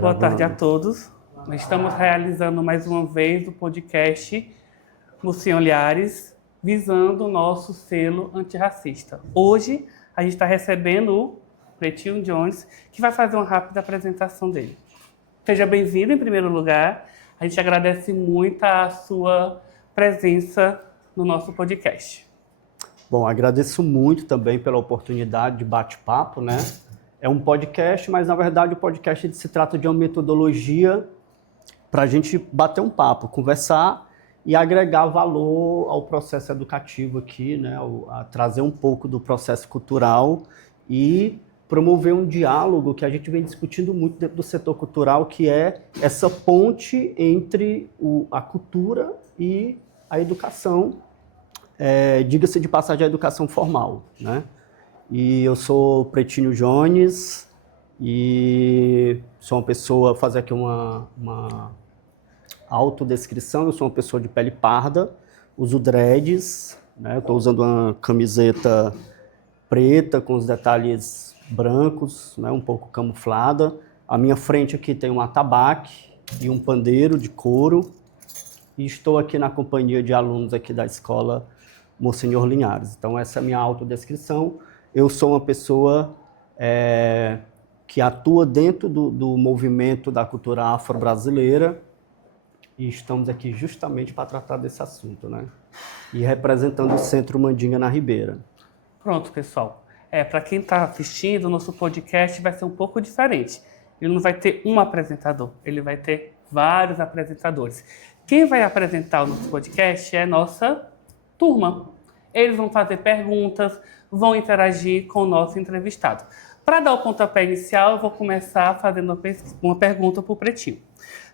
Boa tarde a Gravando. todos. Nós estamos realizando mais uma vez o podcast Mocinho Olhares, visando o nosso selo antirracista. Hoje, a gente está recebendo o Pretinho Jones, que vai fazer uma rápida apresentação dele. Seja bem-vindo, em primeiro lugar. A gente agradece muito a sua presença no nosso podcast. Bom, agradeço muito também pela oportunidade de bate-papo, né? É um podcast, mas na verdade o podcast se trata de uma metodologia para a gente bater um papo, conversar e agregar valor ao processo educativo aqui, né? A trazer um pouco do processo cultural e promover um diálogo que a gente vem discutindo muito dentro do setor cultural, que é essa ponte entre a cultura e a educação, diga-se de passagem, a educação formal, né? E eu sou Pretinho Jones e sou uma pessoa, fazer aqui uma autodescrição, eu sou uma pessoa de pele parda, uso dreads, né? Eu estou usando uma camiseta preta com os detalhes brancos, né? Um pouco camuflada. À minha frente aqui tem um atabaque e um pandeiro de couro. E estou aqui na companhia de alunos aqui da escola Monsenhor Linhares. Então essa é a minha autodescrição. Eu sou uma pessoa que atua dentro do movimento da cultura afro-brasileira e estamos aqui justamente para tratar desse assunto, né? E representando o Centro Mandinga na Ribeira. Pronto, pessoal. Para quem está assistindo, o nosso podcast vai ser um pouco diferente. Ele não vai ter um apresentador, ele vai ter vários apresentadores. Quem vai apresentar o nosso podcast é a nossa turma. Eles vão fazer perguntas, vão interagir com o nosso entrevistado. Para dar o pontapé inicial, eu vou começar fazendo uma pergunta para o Pretinho.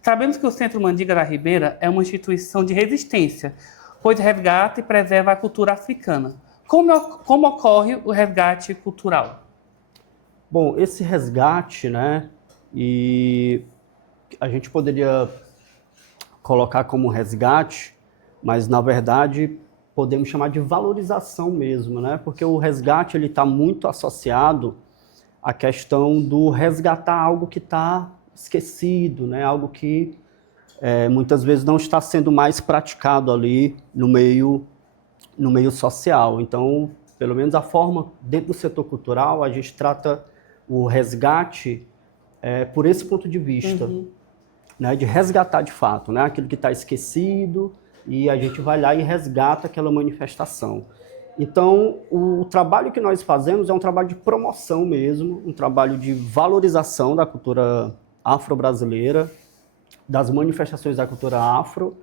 Sabemos que o Centro Mandinga da Ribeira é uma instituição de resistência, pois resgata e preserva a cultura africana. Como ocorre o resgate cultural? Bom, esse resgate, né, e a gente poderia colocar como resgate, mas na verdade podemos chamar de valorização mesmo, né? Porque o resgate ele está muito associado à questão do resgatar algo que está esquecido, né? Algo que muitas vezes não está sendo mais praticado ali no meio social. Então, pelo menos a forma dentro do setor cultural, a gente trata o resgate por esse ponto de vista, né? De resgatar de fato, né? Aquilo que está esquecido, e a gente vai lá e resgata aquela manifestação. Então, o trabalho que nós fazemos é um trabalho de promoção mesmo, um trabalho de valorização da cultura afro-brasileira, das manifestações da cultura afro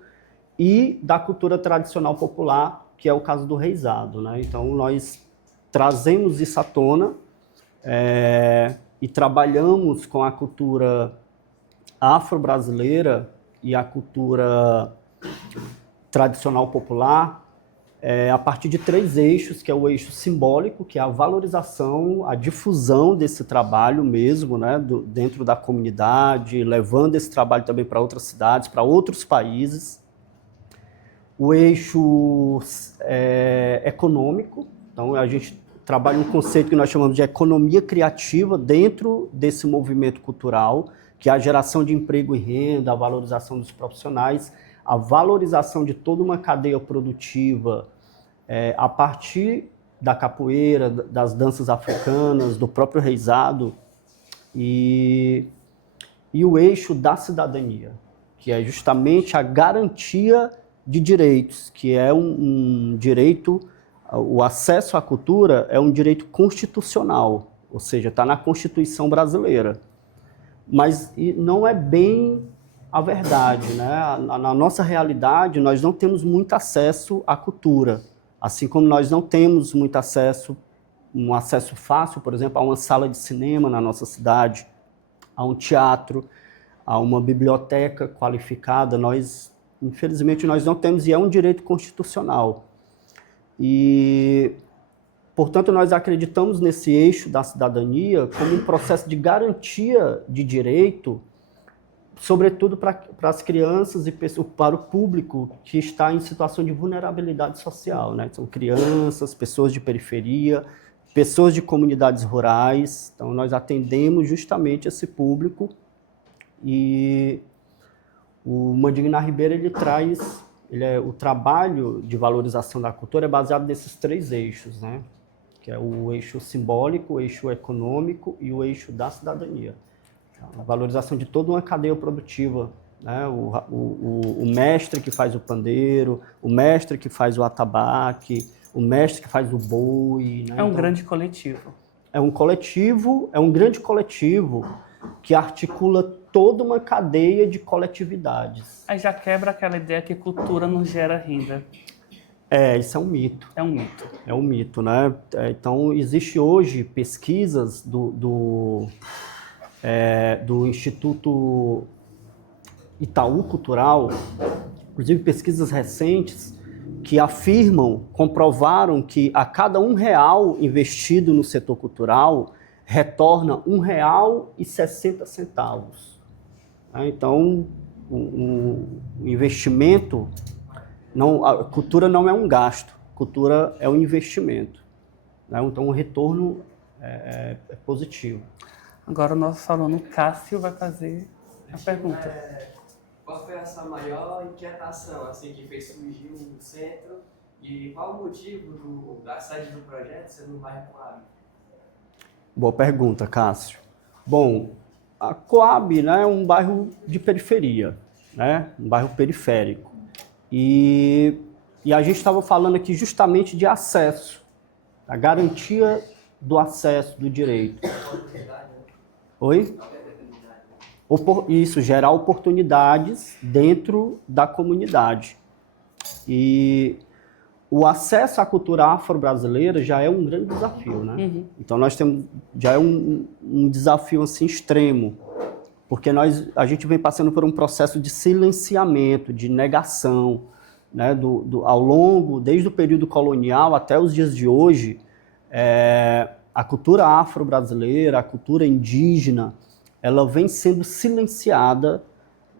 e da cultura tradicional popular, que é o caso do reizado, né? Então, nós trazemos isso à tona e trabalhamos com a cultura afro-brasileira e a cultura tradicional popular a partir de 3 eixos, que é o eixo simbólico, que é a valorização, a difusão desse trabalho mesmo, né, dentro da comunidade, levando esse trabalho também para outras cidades, para outros países. O eixo econômico, então a gente trabalha um conceito que nós chamamos de economia criativa dentro desse movimento cultural, que é a geração de emprego e renda, a valorização dos profissionais, a valorização de toda uma cadeia produtiva a partir da capoeira, das danças africanas, do próprio reizado, e o eixo da cidadania, que é justamente a garantia de direitos, que é um direito, o acesso à cultura é um direito constitucional, ou seja, está na Constituição brasileira. Mas não é bem a verdade, né? Na nossa realidade, nós não temos muito acesso à cultura, assim como nós não temos muito acesso, um acesso fácil, por exemplo, a uma sala de cinema na nossa cidade, a um teatro, a uma biblioteca qualificada. Infelizmente, nós não temos, e é um direito constitucional. E, portanto, nós acreditamos nesse eixo da cidadania como um processo de garantia de direito, sobretudo para as crianças e para o público que está em situação de vulnerabilidade social, né? São crianças, pessoas de periferia, pessoas de comunidades rurais. Então, nós atendemos justamente esse público E o Mandignar Ribeiro, o trabalho de valorização da cultura é baseado nesses 3 eixos, né? Que é o eixo simbólico, o eixo econômico e o eixo da cidadania. A valorização de toda uma cadeia produtiva, né? O mestre que faz o pandeiro, o mestre que faz o atabaque, o mestre que faz o boi. Né? É um grande coletivo. É um grande coletivo que articula toda uma cadeia de coletividades. Aí já quebra aquela ideia que cultura não gera renda. Isso é um mito. É um mito. É um mito, né? Então, existe hoje pesquisas do Instituto Itaú Cultural, inclusive pesquisas recentes, que comprovaram que a cada R$1 investido no setor cultural, retorna R$1,60. Então, o investimento, a cultura não é um gasto, cultura é um investimento. Então, o retorno é positivo. Agora o nosso aluno Cássio vai fazer a pergunta. Qual foi a sua maior inquietação, assim, que fez surgir o centro e qual o motivo da sede do projeto ser no bairro Coab? Boa pergunta, Cássio. Bom, a Coab, né, é um bairro de periferia, né, um bairro periférico. E a gente estava falando aqui justamente de acesso, a garantia do acesso, do direito. Oi? Isso, gerar oportunidades dentro da comunidade. E o acesso à cultura afro-brasileira já é um grande desafio, né? Uhum. Então já é um desafio assim extremo, porque a gente vem passando por um processo de silenciamento, de negação, né? Ao longo, desde o período colonial até os dias de hoje, a cultura afro-brasileira, a cultura indígena, ela vem sendo silenciada,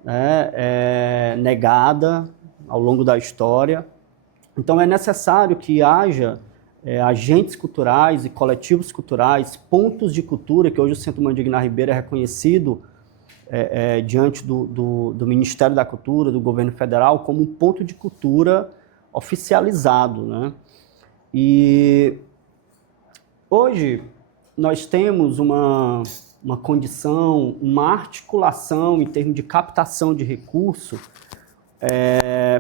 né, negada ao longo da história. Então é necessário que haja agentes culturais e coletivos culturais, pontos de cultura, que hoje o Centro Mandignar Ribeiro é reconhecido diante do Ministério da Cultura, do governo federal, como um ponto de cultura oficializado, né? E hoje nós temos uma condição, uma articulação em termos de captação de recurso,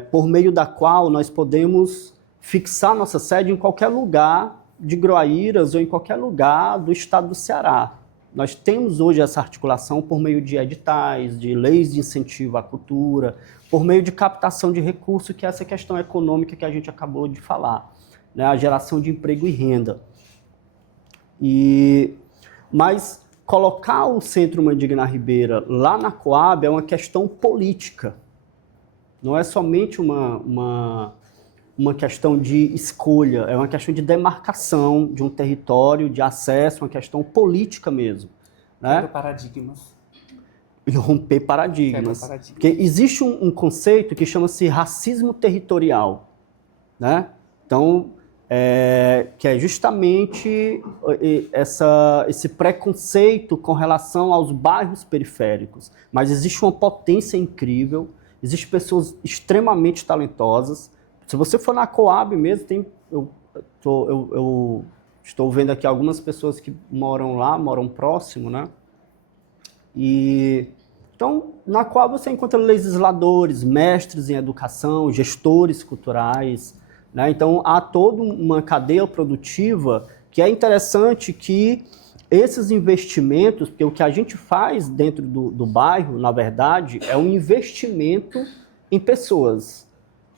por meio da qual nós podemos fixar nossa sede em qualquer lugar de Groaíras ou em qualquer lugar do estado do Ceará. Nós temos hoje essa articulação por meio de editais, de leis de incentivo à cultura, por meio de captação de recurso, que é essa questão econômica que a gente acabou de falar, né? A geração de emprego e renda. Mas colocar o Centro Mandignar Ribeiro lá na Coab é uma questão política. Não é somente uma questão de escolha, é uma questão de demarcação de um território, de acesso, uma questão política mesmo. Né? Quebra paradigmas. E romper paradigmas. Porque existe um conceito que chama-se racismo territorial. Né? Então, que é justamente esse preconceito com relação aos bairros periféricos. Mas existe uma potência incrível, existem pessoas extremamente talentosas. Se você for na Coab mesmo, eu estou vendo aqui algumas pessoas que moram lá, moram próximo, né? Então, na Coab você encontra legisladores, mestres em educação, gestores culturais, né? Então, há toda uma cadeia produtiva que é interessante que esses investimentos, porque o que a gente faz dentro do bairro, na verdade, é um investimento em pessoas,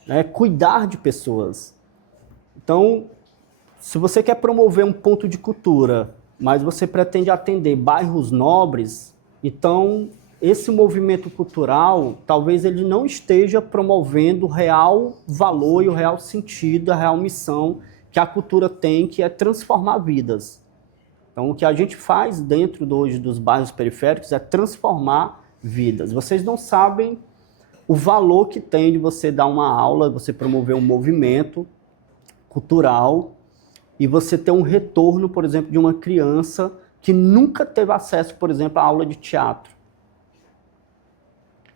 né? Cuidar de pessoas. Então, se você quer promover um ponto de cultura, mas você pretende atender bairros nobres, então esse movimento cultural, talvez ele não esteja promovendo o real valor e o real sentido, a real missão que a cultura tem, que é transformar vidas. Então, o que a gente faz dentro hoje dos bairros periféricos é transformar vidas. Vocês não sabem o valor que tem de você dar uma aula, você promover um movimento cultural e você ter um retorno, por exemplo, de uma criança que nunca teve acesso, por exemplo, à aula de teatro.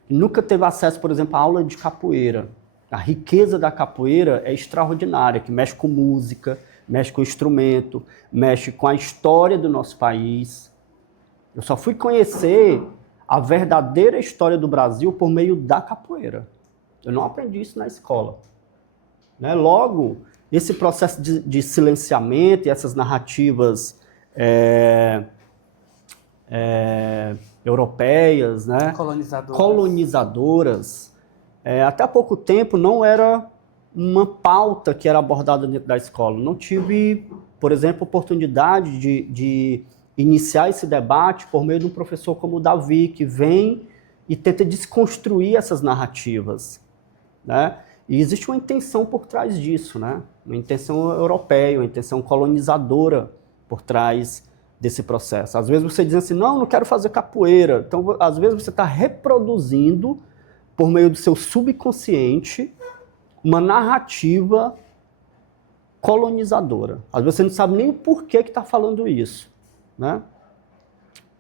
nunca teve acesso, por exemplo, à aula de capoeira. A riqueza da capoeira é extraordinária, que mexe com música, mexe com instrumento, mexe com a história do nosso país. Eu só fui conhecer a verdadeira história do Brasil por meio da capoeira. Eu não aprendi isso na escola. Né? Logo, esse processo de silenciamento e essas narrativas europeias, né? Colonizadoras, até há pouco tempo não era uma pauta que era abordada dentro da escola. Não tive, por exemplo, oportunidade de iniciar esse debate por meio de um professor como o Davi, que vem e tenta desconstruir essas narrativas, né? E existe uma intenção por trás disso, né? Uma intenção europeia, uma intenção colonizadora por trás desse processo. Às vezes você diz assim, não quero fazer capoeira. Então, às vezes você está reproduzindo, por meio do seu subconsciente, uma narrativa colonizadora. Às vezes você não sabe nem o porquê que está falando isso, né?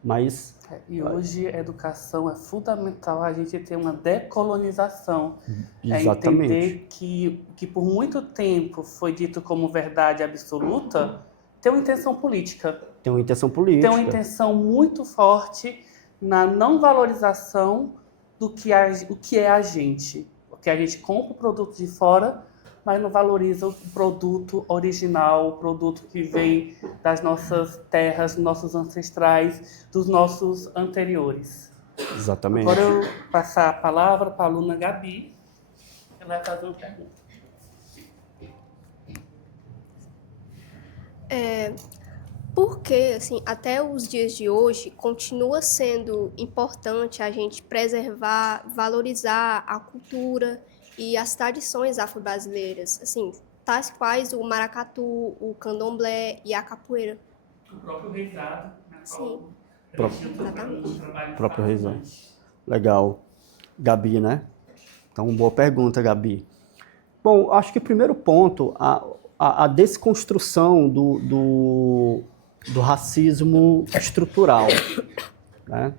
Mas... E hoje a educação é fundamental a gente ter uma decolonização. Exatamente. Entender que por muito tempo foi dito como verdade absoluta, tem uma intenção política. Tem uma intenção política. Tem uma intenção muito forte na não valorização do que é a gente. Porque a gente compra o produto de fora, mas não valoriza o produto original, o produto que vem das nossas terras, dos nossos ancestrais, dos nossos anteriores. Exatamente. Agora eu vou passar a palavra para a aluna Gabi, ela vai fazer uma pergunta. Por que, assim, até os dias de hoje, continua sendo importante a gente preservar, valorizar a cultura e as tradições afro-brasileiras, assim, tais quais o maracatu, o candomblé e a capoeira? O próprio reizado, né? Sim. Exatamente. O próprio reizado. Legal. Gabi, né? Então, boa pergunta, Gabi. Bom, acho que o primeiro ponto, a desconstrução do racismo estrutural, né?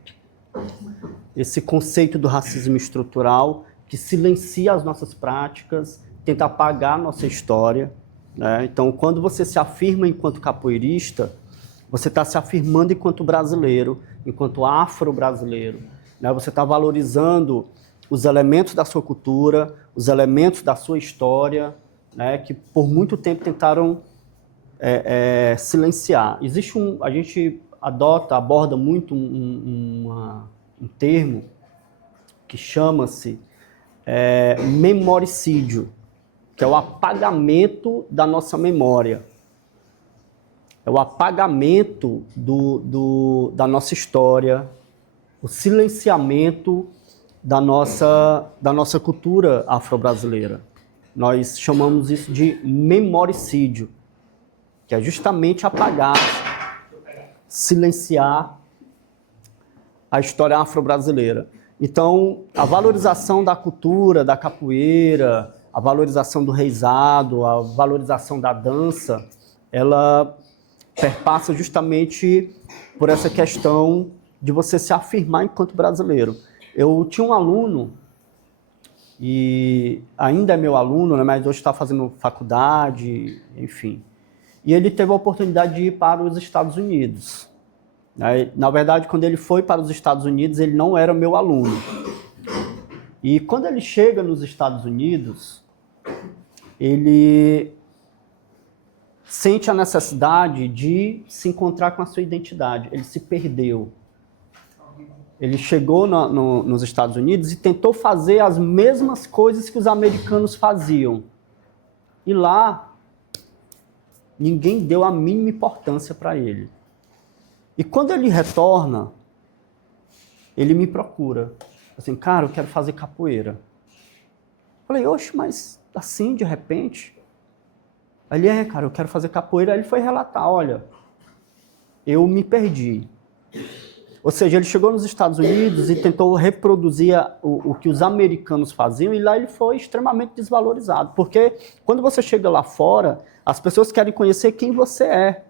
Esse conceito do racismo estrutural que silencia as nossas práticas, tenta apagar a nossa história, né? Então, quando você se afirma enquanto capoeirista, você está se afirmando enquanto brasileiro, enquanto afro-brasileiro, né? Você está valorizando os elementos da sua cultura, os elementos da sua história, né? Que por muito tempo tentaram silenciar. A gente aborda muito um termo que chama-se memoricídio, que é o apagamento da nossa memória. É o apagamento da nossa história, o silenciamento da nossa cultura afro-brasileira. Nós chamamos isso de memoricídio, que é justamente apagar, silenciar a história afro-brasileira. Então, a valorização da cultura, da capoeira, a valorização do reizado, a valorização da dança, ela perpassa justamente por essa questão de você se afirmar enquanto brasileiro. Eu tinha um aluno, e ainda é meu aluno, né, mas hoje está fazendo faculdade, enfim. E ele teve a oportunidade de ir para os Estados Unidos. Na verdade, quando ele foi para os Estados Unidos, ele não era meu aluno. E quando ele chega nos Estados Unidos, ele sente a necessidade de se encontrar com a sua identidade. Ele se perdeu. Ele chegou nos Estados Unidos e tentou fazer as mesmas coisas que os americanos faziam. E lá, ninguém deu a mínima importância para ele. E quando ele retorna, ele me procura. Assim, cara, eu quero fazer capoeira. Falei, oxe, mas assim, de repente? Ele, cara, eu quero fazer capoeira. Aí ele foi relatar, olha, eu me perdi. Ou seja, ele chegou nos Estados Unidos e tentou reproduzir o que os americanos faziam, e lá ele foi extremamente desvalorizado. Porque quando você chega lá fora, as pessoas querem conhecer quem você é.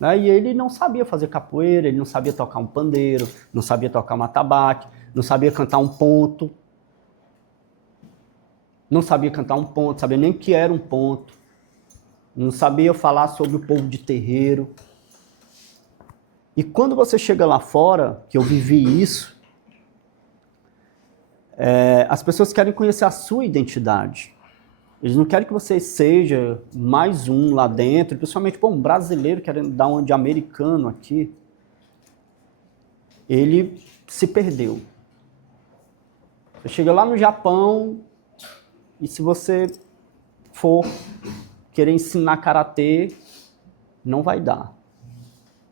Né? E ele não sabia fazer capoeira, ele não sabia tocar um pandeiro, não sabia tocar um atabaque, não sabia cantar um ponto, não sabia cantar um ponto, sabia nem o que era um ponto, não sabia falar sobre o povo de terreiro. E quando você chega lá fora, que eu vivi isso, as pessoas querem conhecer a sua identidade. Eles não querem que você seja mais um lá dentro, principalmente um brasileiro querendo dar uma de americano aqui. Ele se perdeu. Você chega lá no Japão e se você for querer ensinar karatê, não vai dar.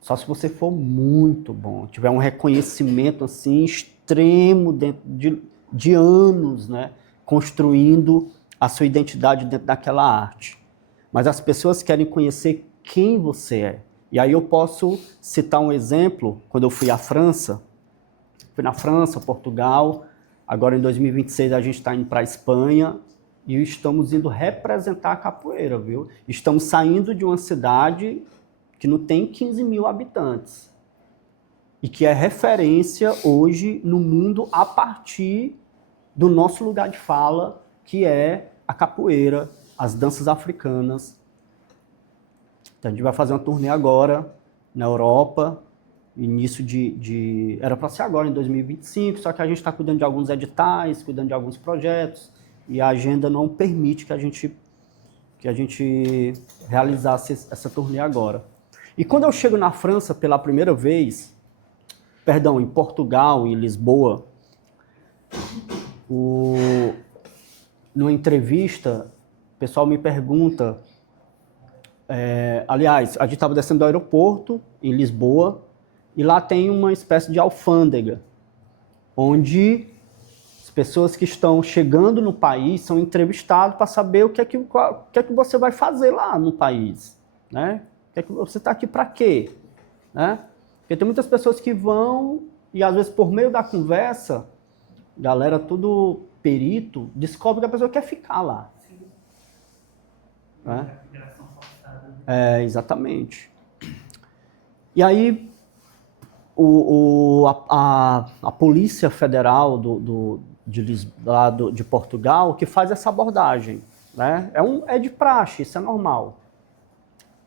Só se você for muito bom, tiver um reconhecimento assim extremo dentro de anos, né, construindo a sua identidade dentro daquela arte. Mas as pessoas querem conhecer quem você é. E aí eu posso citar um exemplo, quando eu fui à França, fui na França, Portugal, agora em 2026 a gente está indo para a Espanha e estamos indo representar a capoeira, viu? Estamos saindo de uma cidade que não tem 15 mil habitantes e que é referência hoje no mundo a partir do nosso lugar de fala, que é a capoeira, as danças africanas. Então a gente vai fazer uma turnê agora na Europa, início era para ser agora, em 2025, só que a gente está cuidando de alguns editais, cuidando de alguns projetos, e a agenda não permite que a gente realizasse essa turnê agora. E quando eu chego na França pela primeira vez, em Portugal, em Lisboa, numa entrevista, o pessoal me pergunta, aliás, a gente estava descendo do aeroporto em Lisboa e lá tem uma espécie de alfândega, onde as pessoas que estão chegando no país são entrevistadas para saber o que é que você vai fazer lá no país, né? O que é que você está aqui para quê? Né? Porque tem muitas pessoas que vão e às vezes por meio da conversa, galera tudo perito, descobre que a pessoa quer ficar lá. Sim. Né? Forçada. Exatamente. E aí, a Polícia Federal de Portugal que faz essa abordagem. Né? É de praxe, isso é normal.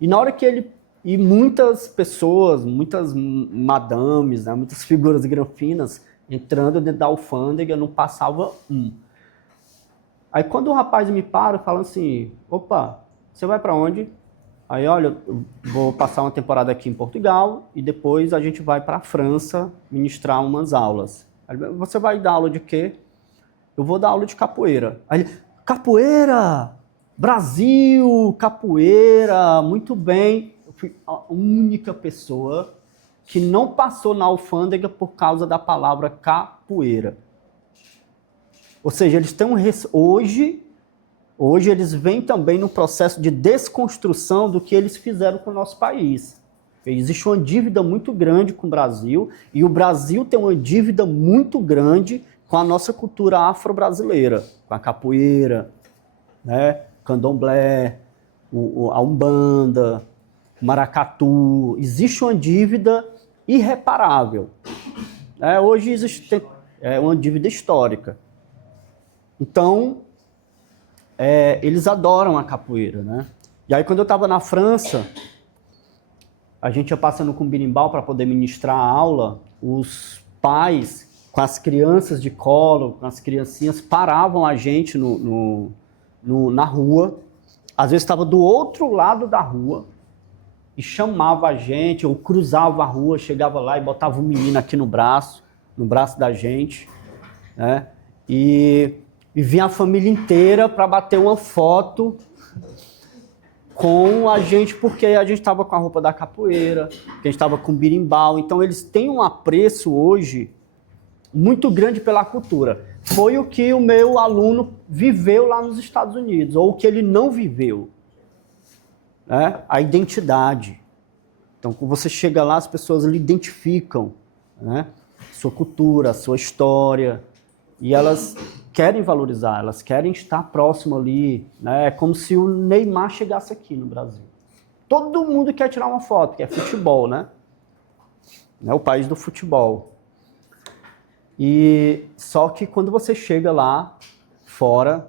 E na hora que e muitas pessoas, muitas madames, né, muitas figuras granfinas entrando dentro da alfândega, não passava um. Aí quando o rapaz me para, fala assim, opa, você vai para onde? Aí, olha, eu vou passar uma temporada aqui em Portugal e depois a gente vai para a França ministrar umas aulas. Aí, você vai dar aula de quê? Eu vou dar aula de capoeira. Aí ele, capoeira! Brasil, capoeira, muito bem. Eu fui a única pessoa que não passou na alfândega por causa da palavra capoeira. Ou seja, eles têm hoje eles vêm também no processo de desconstrução do que eles fizeram com o nosso país. Existe uma dívida muito grande com o Brasil e o Brasil tem uma dívida muito grande com a nossa cultura afro-brasileira, com a capoeira, né? Candomblé, a Umbanda, o maracatu. Existe uma dívida irreparável. Hoje existe uma dívida histórica. Então, eles adoram a capoeira, né? E aí, quando eu estava na França, a gente ia passando com o berimbau para poder ministrar a aula, os pais, com as crianças de colo, com as criancinhas, paravam a gente na rua, às vezes estava do outro lado da rua e chamava a gente, ou cruzava a rua, chegava lá e botava um menino aqui no braço da gente, né? E vinha a família inteira para bater uma foto com a gente, porque a gente estava com a roupa da capoeira, que a gente estava com berimbau. Então eles têm um apreço hoje muito grande pela cultura. Foi o que o meu aluno viveu lá nos Estados Unidos, ou o que ele não viveu. Né? A identidade. Então, quando você chega lá, as pessoas lhe identificam, né? Sua cultura, sua história, e elas querem valorizar, elas querem estar próximo ali. Né? É como se o Neymar chegasse aqui no Brasil. Todo mundo quer tirar uma foto, que é futebol, né? É o país do futebol. E só que quando você chega lá, fora,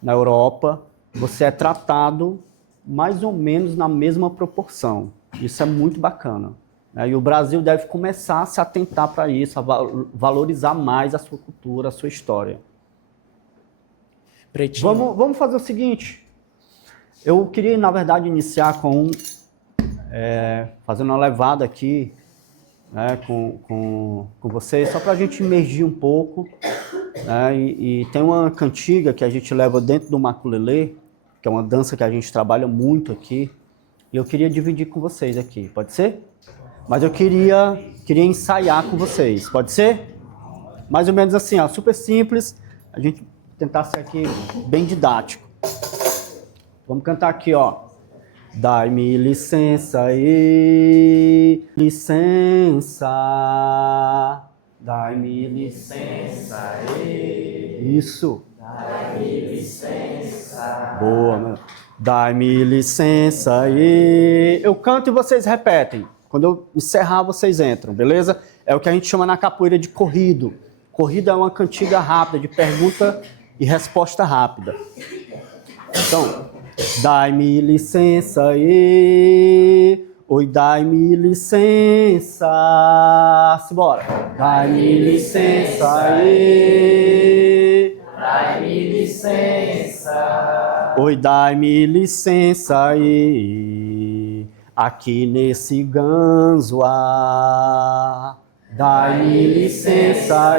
na Europa, você é tratado mais ou menos na mesma proporção. Isso é muito bacana, né? E o Brasil deve começar a se atentar para isso, a valorizar mais a sua cultura, a sua história. Pretinho. Vamos fazer o seguinte. Eu queria, na verdade, iniciar com fazendo uma levada aqui, né, com vocês, só para a gente imergir um pouco, né, e tem uma cantiga que a gente leva dentro do maculelê, que é uma dança que a gente trabalha muito aqui, e eu queria dividir com vocês aqui, pode ser? Mas eu queria ensaiar com vocês, pode ser? Mais ou menos assim, ó, super simples, a gente tentar ser aqui bem didático. Vamos cantar aqui, ó. Dai-me licença, licença, dai-me licença, isso. Dai-me licença. Boa, meu. Dai-me licença, eu canto e vocês repetem. Quando eu encerrar, vocês entram, beleza? É o que a gente chama na capoeira de corrido. Corrida é uma cantiga rápida, de pergunta e resposta rápida. Então, dai-me licença, oi, dai-me licença, simbora. Dai-me licença, dai-me licença, oi, dai-me licença, aqui nesse ganzoá. Dai-me licença,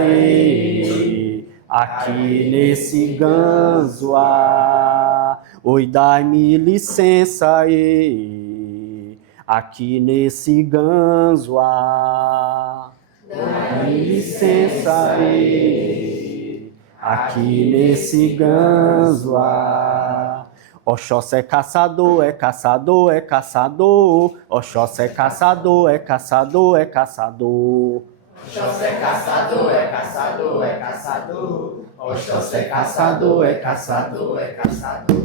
aqui nesse ganzoá. Oi, dai-me licença, aqui nesse ganzoá. Dai-me licença, aqui nesse ganzoá. Oxóssi é caçador, é caçador, é caçador. Oxóssi é caçador, é caçador, é caçador. Oxóssi é caçador, é caçador, é caçador. Oxóssi é caçador, é caçador, é caçador.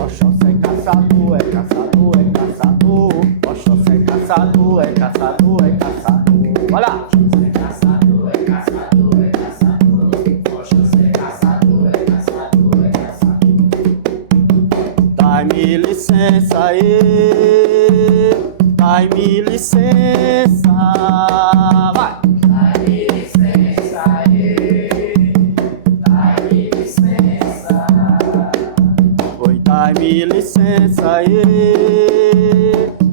Oxóssi é caçador, é caçador, é caçador. Oxóssi é caçador, é caçador, é caçador. Vai lá! Oxóssi é caçador, é caçador, é caçador. Oxóssi é caçador, é caçador, é caçador. Dai-me licença, dai-me licença. Vai! Dai-me licença, dai-me licença. Oi, dai-me licença,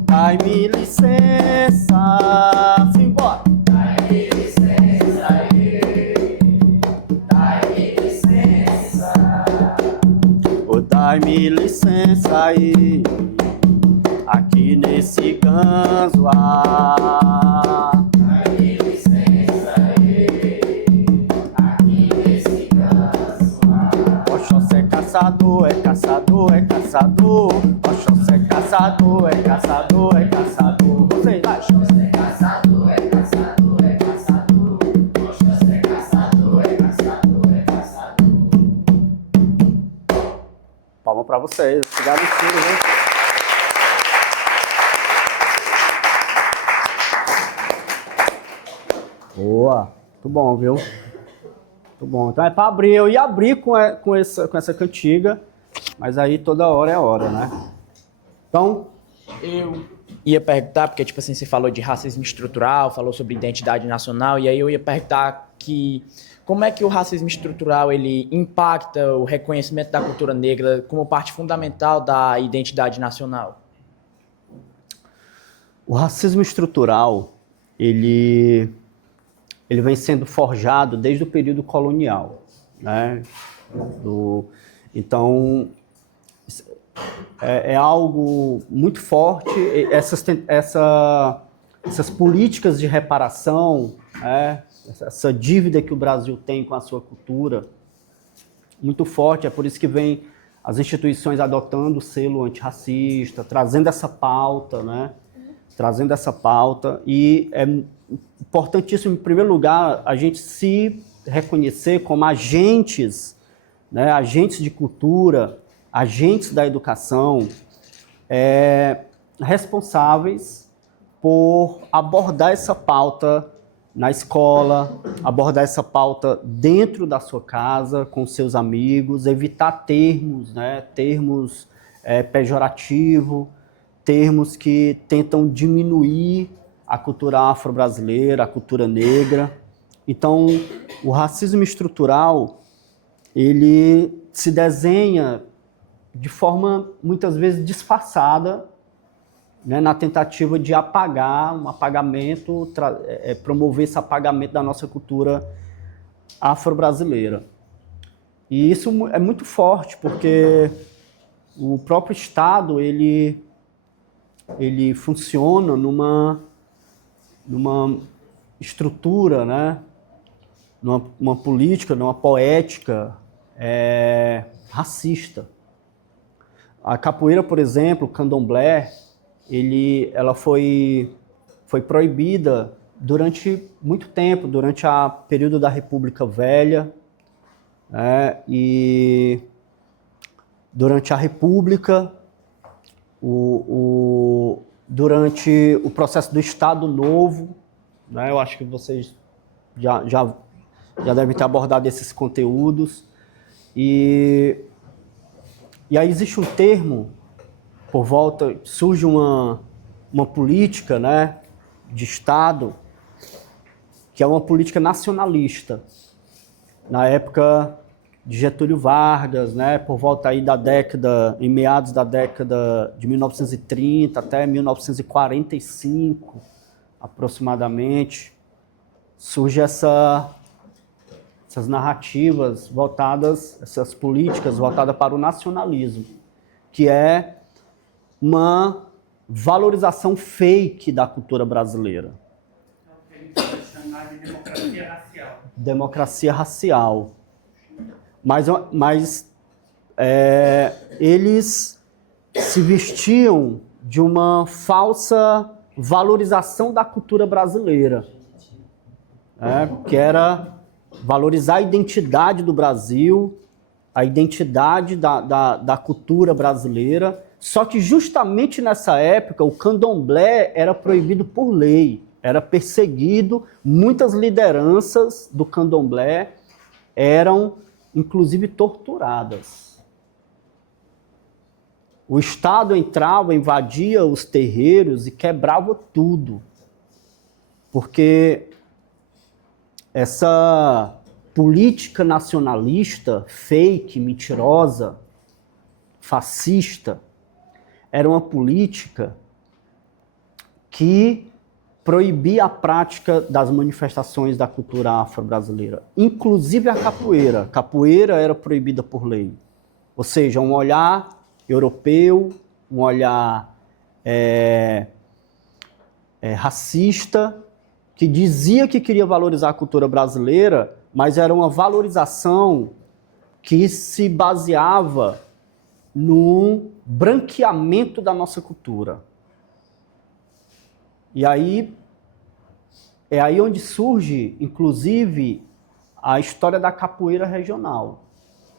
dai-me licença, simbora! Dai-me licença, dai-me licença. Oi, dai-me licença, aqui nesse ganzoá. Dai-me licença, aqui nesse ganzoá. Oxóssi é caçador, é caçador, é caçador. Oxóssi é caçador, é caçador, é caçador. Vocês, vai! Oxóssi é caçador, é caçador, é caçador. Oxóssi é caçador, é caçador, é caçador. Palma pra vocês. Obrigado, filho, viu? Boa. Muito bom, viu? Muito bom. Então é para abrir. Eu ia abrir com essa cantiga, mas aí toda hora é hora, né? Então, Eu ia perguntar, porque tipo assim, você falou de racismo estrutural, falou sobre identidade nacional, e aí eu ia perguntar que como é que o racismo estrutural ele impacta o reconhecimento da cultura negra como parte fundamental da identidade nacional? o racismo estrutural, ele vem sendo forjado desde o período colonial, né? Então, é algo muito forte. Essas políticas de reparação, essa dívida que o Brasil tem com a sua cultura, muito forte. É por isso que vem as instituições adotando o selo antirracista, trazendo essa pauta, né? Trazendo essa pauta. E é importantíssimo, em primeiro lugar, a gente se reconhecer como agentes, né? Agentes de cultura, agentes da educação, responsáveis por abordar essa pauta na escola, abordar essa pauta dentro da sua casa, com seus amigos, evitar termos, né, termos pejorativos, termos que tentam diminuir a cultura afro-brasileira, a cultura negra. Então, o racismo estrutural, ele se desenha de forma, muitas vezes, disfarçada, né, na tentativa de apagar, um apagamento, promover esse apagamento da nossa cultura afro-brasileira. E isso é muito forte, porque o próprio Estado, ele funciona numa estrutura, né, numa política, numa poética racista. A capoeira, por exemplo, o candomblé, ela foi proibida durante muito tempo, durante o período da República Velha, né, e durante a República, durante o processo do Estado Novo, né, eu acho que vocês já devem ter abordado esses conteúdos, e aí existe um termo, por volta, surge uma política, né, de Estado, que é uma política nacionalista. Na época de Getúlio Vargas, né, por volta aí em meados da década de 1930 até 1945, aproximadamente, surge essas narrativas essas políticas voltadas para o nacionalismo, que é uma valorização fake da cultura brasileira. É o que a gente vai chamar de democracia racial. Democracia racial. Mas eles se vestiam de uma falsa valorização da cultura brasileira, que era valorizar a identidade do Brasil, a identidade da cultura brasileira. Só que justamente nessa época o candomblé era proibido por lei, era perseguido, muitas lideranças do candomblé eram inclusive torturadas. O Estado entrava, invadia os terreiros e quebrava tudo, porque essa política nacionalista, fake, mentirosa, fascista, era uma política que proibia a prática das manifestações da cultura afro-brasileira, inclusive a capoeira. A capoeira era proibida por lei. Ou seja, um olhar europeu, um olhar racista, que dizia que queria valorizar a cultura brasileira, mas era uma valorização que se baseava no branqueamento da nossa cultura. E aí, é aí onde surge, inclusive, a história da capoeira regional.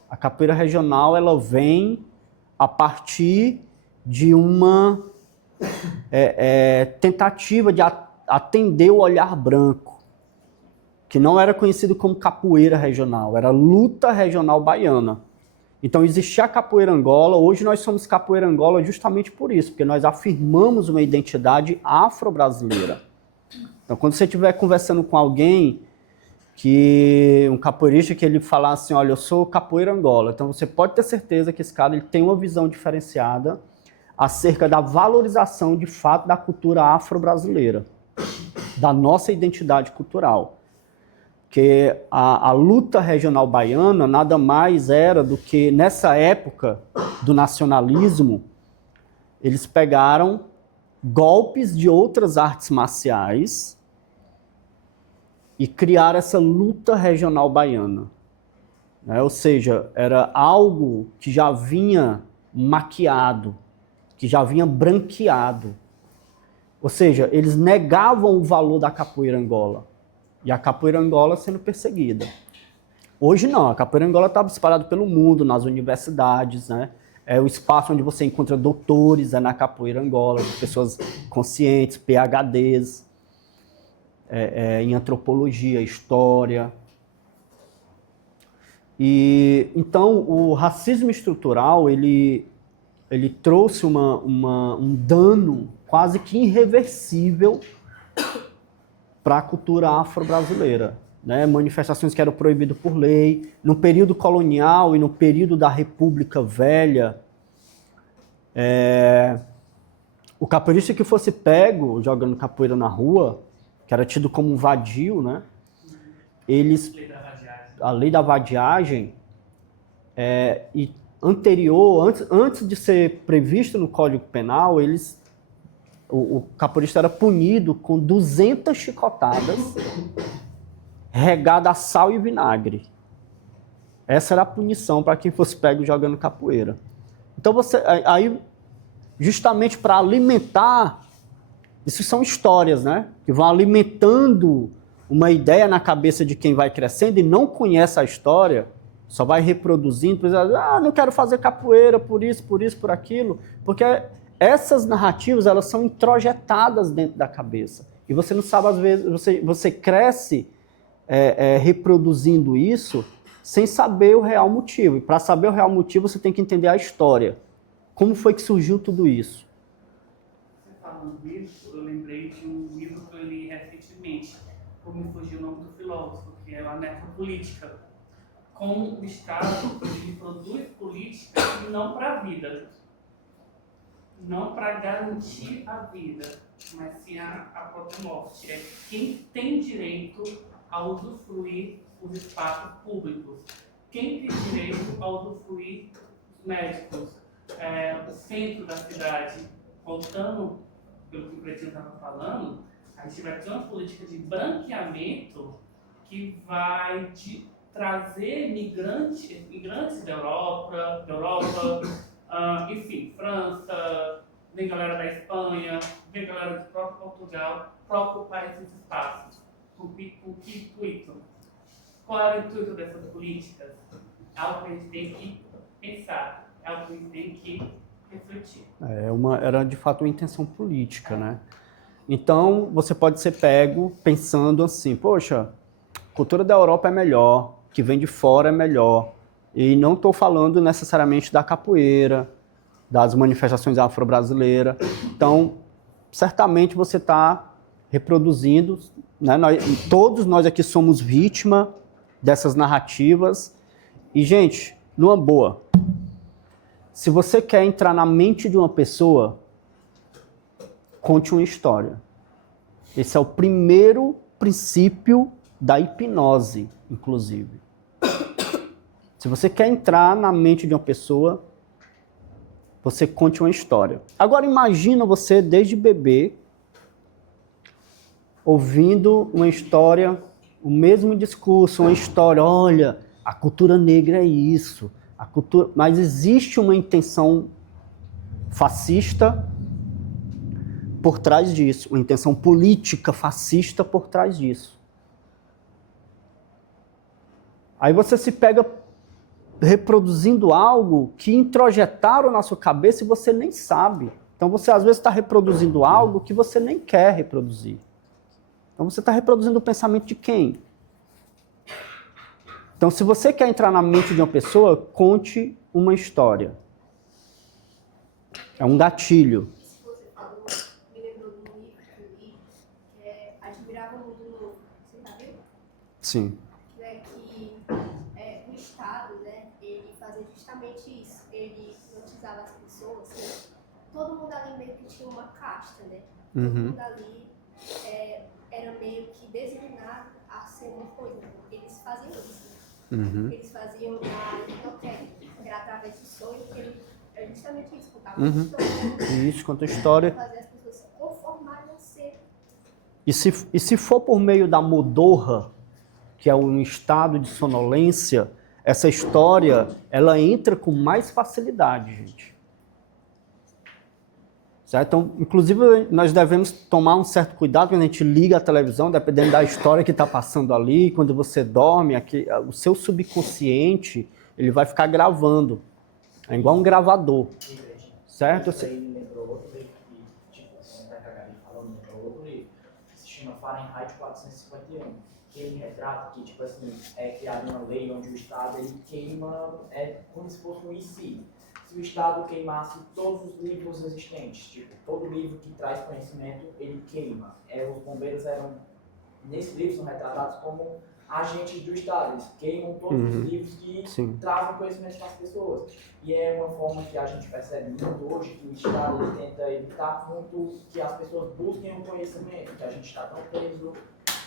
A capoeira regional, ela vem a partir de uma tentativa de atender o olhar branco, que não era conhecido como capoeira regional, era luta regional baiana. Então existia a capoeira Angola, hoje nós somos capoeira Angola justamente por isso, porque nós afirmamos uma identidade afro-brasileira. Então quando você estiver conversando com alguém, um capoeirista, que ele falar assim, olha, eu sou capoeira Angola, então você pode ter certeza que esse cara ele tem uma visão diferenciada acerca da valorização de fato da cultura afro-brasileira, da nossa identidade cultural. Que a luta regional baiana nada mais era do que, nessa época do nacionalismo, eles pegaram golpes de outras artes marciais e criaram essa luta regional baiana. Ou seja, era algo que já vinha maquiado, que já vinha branqueado. Ou seja, eles negavam o valor da capoeira Angola. E a capoeira Angola sendo perseguida. Hoje não, a capoeira Angola está espalhada pelo mundo, nas universidades, né? É o espaço onde você encontra doutores na capoeira Angola, pessoas conscientes, PhDs. em antropologia, história. E então o racismo estrutural ele trouxe um dano quase que irreversível para a cultura afro-brasileira, né? Manifestações que eram proibidas por lei. No período colonial e no período da República Velha, o capoeirista que fosse pego jogando capoeira na rua, que era tido como um vadio, né? A lei da vadiagem, e antes de ser previsto no Código Penal, o capoeirista era punido com 200 chicotadas regada a sal e vinagre. Essa era a punição para quem fosse pego jogando capoeira. Então justamente para alimentar, isso são histórias, né? Que vão alimentando uma ideia na cabeça de quem vai crescendo e não conhece a história, só vai reproduzindo, não quero fazer capoeira por isso, por aquilo, porque essas narrativas, elas são introjetadas dentro da cabeça. E você não sabe, às vezes, você cresce reproduzindo isso sem saber o real motivo. E para saber o real motivo, você tem que entender a história. Como foi que surgiu tudo isso? Você falando isso, eu lembrei de um livro que eu li recentemente, como me fugiu o nome do filósofo, que é a Necropolítica. Como o Estado ele produz política não para a vida, não para garantir a vida, mas sim a própria morte. É quem tem direito a usufruir os espaços públicos, quem tem direito a usufruir os médicos, o centro da cidade. Voltando pelo que o Pretinho estava falando, a gente vai ter uma política de branqueamento que vai trazer migrantes da Europa, enfim, França, vem galera da Espanha, vem galera do próprio Portugal, para ocupar esses espaços. Com que intuito? Qual é o intuito dessas políticas? É algo que a gente tem que pensar, é algo que a gente tem que refletir. Era de fato uma intenção política, né? Então, você pode ser pego pensando assim, poxa, a cultura da Europa é melhor, que vem de fora é melhor. E não estou falando necessariamente da capoeira, das manifestações afro-brasileiras. Então, certamente você está reproduzindo, né? Todos nós aqui somos vítima dessas narrativas. E, gente, numa boa, se você quer entrar na mente de uma pessoa, conte uma história. Esse é o primeiro princípio da hipnose, inclusive. Se você quer entrar na mente de uma pessoa, você conte uma história. Agora imagina você, desde bebê, ouvindo uma história, o mesmo discurso, uma história, olha, a cultura negra é isso, mas existe uma intenção fascista por trás disso, uma intenção política fascista por trás disso. Aí você se pega reproduzindo algo que introjetaram na sua cabeça e você nem sabe. Então você às vezes está reproduzindo algo que você nem quer reproduzir. Então você está reproduzindo o pensamento de quem? Então se você quer entrar na mente de uma pessoa, conte uma história. É um gatilho. Isso que você falou me lembrou de um livro que eu li, que é Admirável Mundo Novo. Você já viu? Sim. O Estado, né, ele fazia justamente isso. Ele hipnotizava as pessoas. Assim, todo mundo ali meio que tinha uma casta, né? Todo mundo ali era meio que designado a ser uma coisa. Eles faziam isso. Eles faziam a hipnotécnica, que era através do sonho, que ele era justamente isso, contava uma história. Isso, conta história. Fazer as pessoas se conformarem a ser. E se for por meio da modorra, que é um estado de sonolência, essa história, ela entra com mais facilidade, gente. Certo? Então, inclusive, nós devemos tomar um certo cuidado quando a gente liga a televisão, dependendo da história que está passando ali, quando você dorme, o seu subconsciente, ele vai ficar gravando. É igual um gravador. Certo? Isso aí me lembrou outro livro que, tipo, a Gabi falou, me lembrou outro livro, que se chama Fahrenheit 451, que ele retrata que, tipo assim, é criada uma lei onde o Estado ele queima, como se fosse um IC. Se o Estado queimasse todos os livros existentes, tipo, todo livro que traz conhecimento, ele queima. Os bombeiros nesse livro, são retratados como agentes do Estado, eles queimam todos os livros que trazem conhecimento para as pessoas. E é uma forma que a gente percebe muito hoje, que o Estado ele tenta evitar muito que as pessoas busquem o conhecimento, que a gente está tão preso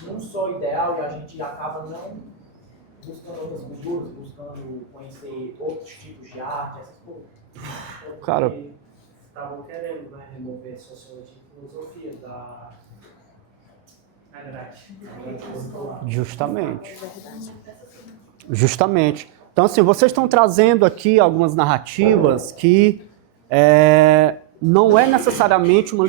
num só ideal e a gente acaba não buscando outras culturas, buscando conhecer outros tipos de arte, essas coisas. Cara, Estavam querendo, né, remover sociologia e filosofia da grade. Justamente. Então, assim, vocês estão trazendo aqui algumas narrativas que não é necessariamente uma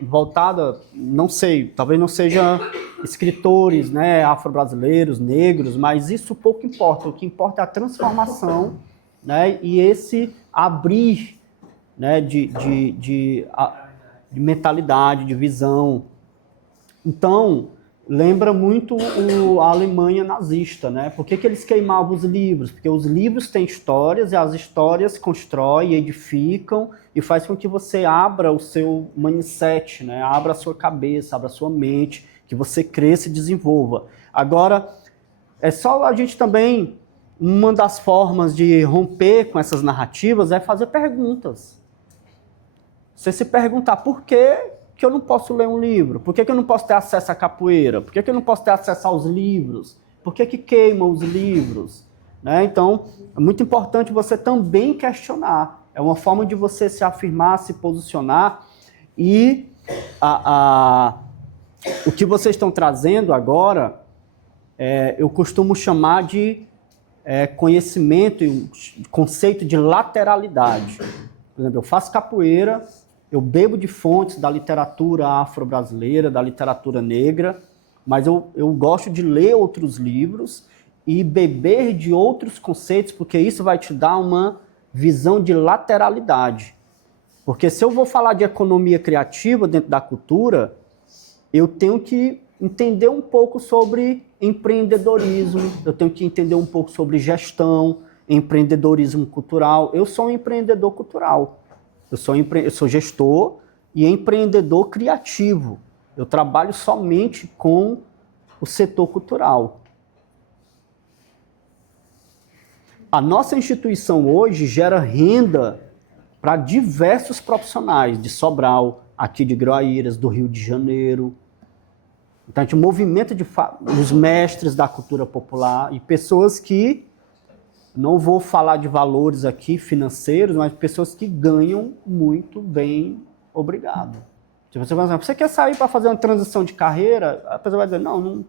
voltada, não sei, talvez não seja escritores, né, afro-brasileiros, negros, mas isso pouco importa. O que importa é a transformação, né, e esse abrir, né, de mentalidade, de visão. Então, lembra muito a Alemanha nazista, né? Por que eles queimavam os livros? Porque os livros têm histórias e as histórias constroem, edificam e faz com que você abra o seu mindset, né? Abra a sua cabeça, abra a sua mente, que você cresça e desenvolva. Agora, é só a gente também, uma das formas de romper com essas narrativas é fazer perguntas. Você se perguntar por que eu não posso ler um livro? Por que eu não posso ter acesso à capoeira? Por que eu não posso ter acesso aos livros? Por que queimam os livros? Né? Então, é muito importante você também questionar. É uma forma de você se afirmar, se posicionar. E o que vocês estão trazendo agora, eu costumo chamar de conhecimento e conceito de lateralidade. Por exemplo, eu faço capoeira, eu bebo de fontes da literatura afro-brasileira, da literatura negra, mas eu gosto de ler outros livros e beber de outros conceitos, porque isso vai te dar uma visão de lateralidade. Porque se eu vou falar de economia criativa dentro da cultura, eu tenho que entender um pouco sobre empreendedorismo, eu tenho que entender um pouco sobre gestão, empreendedorismo cultural. Eu sou um empreendedor cultural. Eu sou gestor e empreendedor criativo. Eu trabalho somente com o setor cultural. A nossa instituição hoje gera renda para diversos profissionais de Sobral, aqui de Groaíras, do Rio de Janeiro. Então, a gente movimenta os mestres da cultura popular e pessoas que, não vou falar de valores aqui financeiros, mas pessoas que ganham muito bem, obrigado. Se você vai dizer, você quer sair para fazer uma transição de carreira? A pessoa vai dizer, não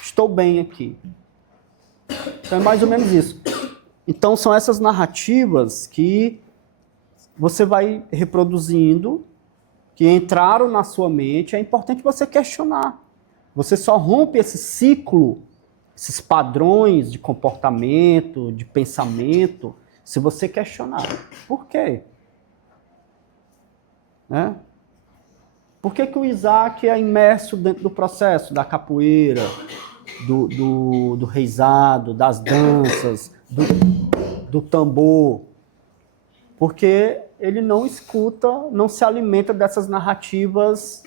estou bem aqui. Então é mais ou menos isso. Então são essas narrativas que você vai reproduzindo, que entraram na sua mente, é importante você questionar. Você só rompe esse ciclo, esses padrões de comportamento, de pensamento, se você questionar. Por quê? Né? Por que o Isaac é imerso dentro do processo da capoeira, do reizado, das danças, do tambor? Porque ele não escuta, não se alimenta dessas narrativas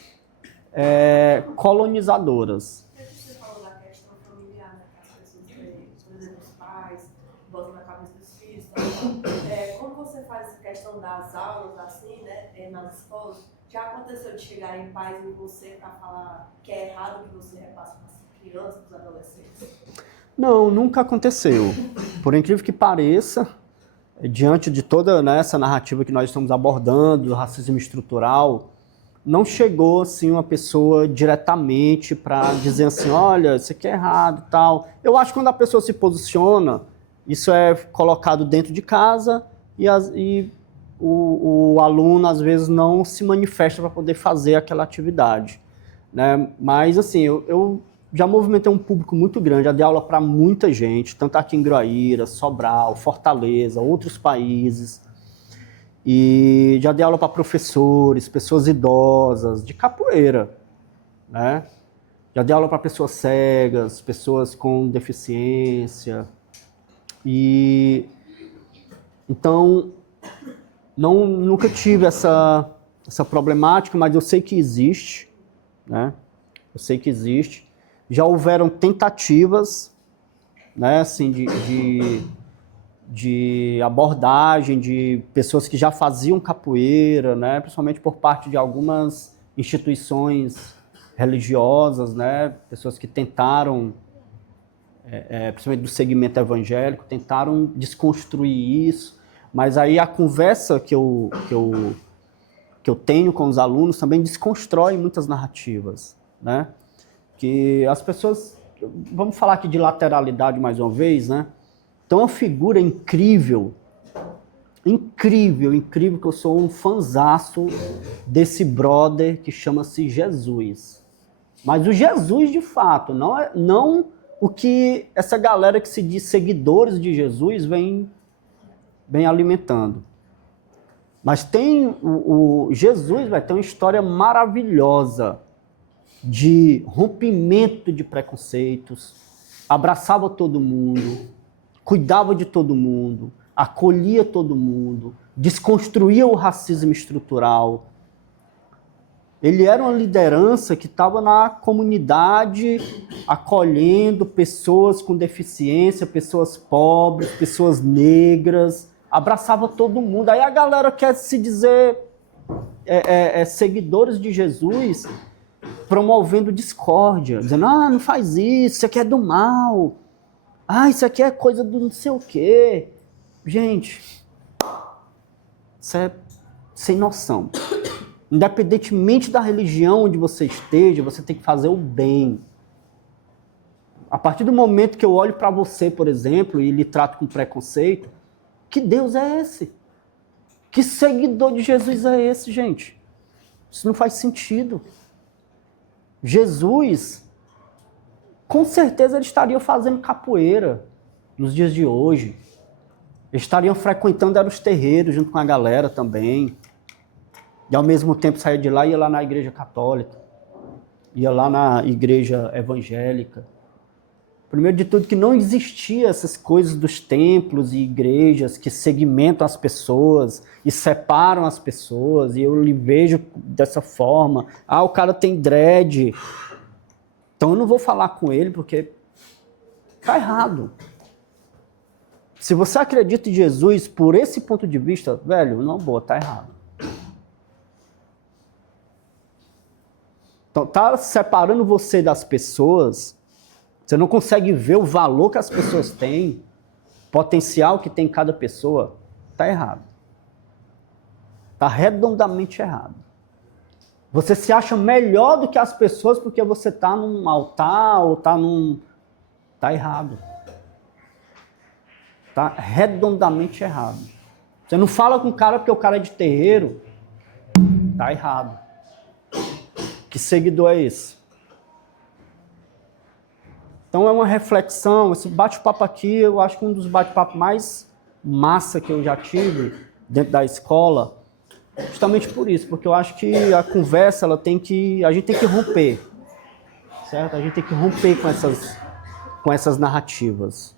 colonizadoras. Você falou da questão familiar, né? Que as pessoas têm, por exemplo, os pais, botam na cabeça dos filhos. Como você faz essa questão das aulas, assim, né, nas escolas? Já aconteceu de chegarem pais em você para falar que é errado o que você repassa para as crianças, para os adolescentes? Não, nunca aconteceu. Por incrível que pareça, diante de toda, né, essa narrativa que nós estamos abordando, do racismo estrutural, não chegou assim uma pessoa diretamente para dizer assim, olha, isso aqui é errado, tal. Eu acho que quando a pessoa se posiciona, isso é colocado dentro de casa e o aluno às vezes não se manifesta para poder fazer aquela atividade, né? Mas assim, eu já movimentei um público muito grande, já dei aula para muita gente, tanto aqui em Groaíra, Sobral, Fortaleza, outros países. E já dei aula para professores, pessoas idosas, de capoeira, né? Já dei aula para pessoas cegas, pessoas com deficiência. E então nunca tive essa problemática, mas eu sei que existe, né? Eu sei que existe. Já houveram tentativas, né, assim, de abordagem de pessoas que já faziam capoeira, né, principalmente por parte de algumas instituições religiosas, né, pessoas que tentaram, principalmente do segmento evangélico, tentaram desconstruir isso, mas aí a conversa que eu tenho com os alunos também desconstrói muitas narrativas, né, que as pessoas, vamos falar aqui de lateralidade mais uma vez, né, então, uma figura incrível, que eu sou um fanzaço desse brother que chama-se Jesus. Mas o Jesus de fato, não o que essa galera que se diz seguidores de Jesus vem alimentando. Mas tem o Jesus vai ter uma história maravilhosa de rompimento de preconceitos, abraçava todo mundo, cuidava de todo mundo, acolhia todo mundo, desconstruía o racismo estrutural. Ele era uma liderança que estava na comunidade, acolhendo pessoas com deficiência, pessoas pobres, pessoas negras, abraçava todo mundo. Aí a galera quer se dizer seguidores de Jesus, promovendo discórdia, dizendo, não faz isso aqui é do mal. Isso aqui é coisa do não sei o quê. Gente, isso é sem noção. Independentemente da religião onde você esteja, você tem que fazer o bem. A partir do momento que eu olho para você, por exemplo, e lhe trato com preconceito, que Deus é esse? Que seguidor de Jesus é esse, gente? Isso não faz sentido. Jesus, com certeza ele estaria fazendo capoeira nos dias de hoje. Eles estariam frequentando os terreiros junto com a galera também. E ao mesmo tempo saía de lá e ia lá na igreja católica. Ia lá na igreja evangélica. Primeiro de tudo que não existia essas coisas dos templos e igrejas que segmentam as pessoas e separam as pessoas. E eu lhe vejo dessa forma. O cara tem dread. Então eu não vou falar com ele porque está errado. Se você acredita em Jesus por esse ponto de vista, velho, não, está errado. Então tá separando você das pessoas, você não consegue ver o valor que as pessoas têm, potencial que tem cada pessoa, está errado. Está redondamente errado. Você se acha melhor do que as pessoas porque você está num altar ou está num... Está errado. Está redondamente errado. Você não fala com o cara porque o cara é de terreiro. Está errado. Que seguidor é esse? Então é uma reflexão, esse bate-papo aqui, eu acho que um dos bate-papos mais massa que eu já tive dentro da escola, justamente por isso, porque eu acho que a conversa, a gente tem que romper, certo? A gente tem que romper com essas narrativas.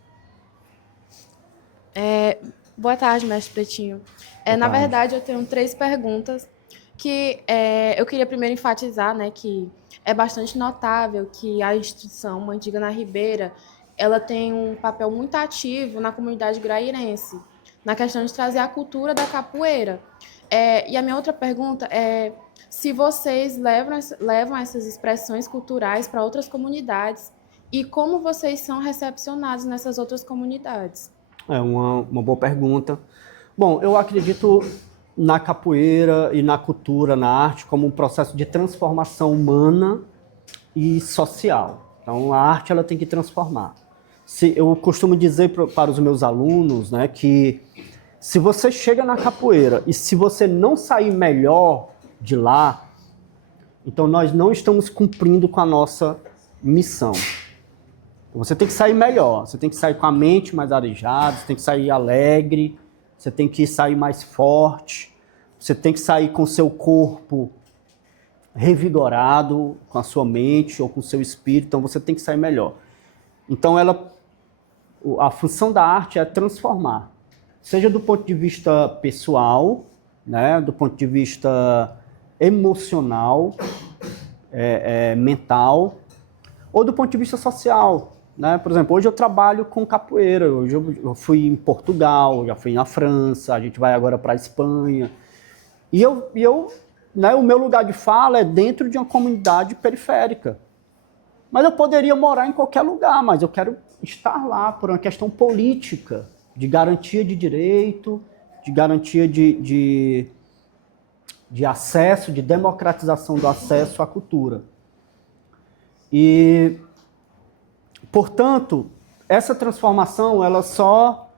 Boa tarde, mestre Pretinho. Na verdade, eu tenho 3 perguntas que eu queria primeiro enfatizar, né, que é bastante notável que a instituição Mandiga na Ribeira, ela tem um papel muito ativo na comunidade grairense, na questão de trazer a cultura da capoeira. E a minha outra pergunta é se vocês levam essas expressões culturais para outras comunidades e como vocês são recepcionados nessas outras comunidades. É uma boa pergunta. Bom, eu acredito na capoeira e na cultura, na arte, como um processo de transformação humana e social. Então, a arte ela tem que transformar. Eu costumo dizer para os meus alunos, né, que se você chega na capoeira e se você não sair melhor de lá, então nós não estamos cumprindo com a nossa missão. Você tem que sair melhor, você tem que sair com a mente mais arejada, você tem que sair alegre, você tem que sair mais forte, você tem que sair com o seu corpo revigorado com a sua mente ou com o seu espírito, então você tem que sair melhor. Então a função da arte é transformar, seja do ponto de vista pessoal, né, do ponto de vista emocional, mental, ou do ponto de vista social, né? Por exemplo, hoje eu trabalho com capoeira, hoje eu fui em Portugal, já fui na França, a gente vai agora para a Espanha, e né, o meu lugar de fala é dentro de uma comunidade periférica. Mas eu poderia morar em qualquer lugar, mas eu quero estar lá por uma questão política, de garantia de direito, de garantia de acesso, de democratização do acesso à cultura. E, portanto, essa transformação ela só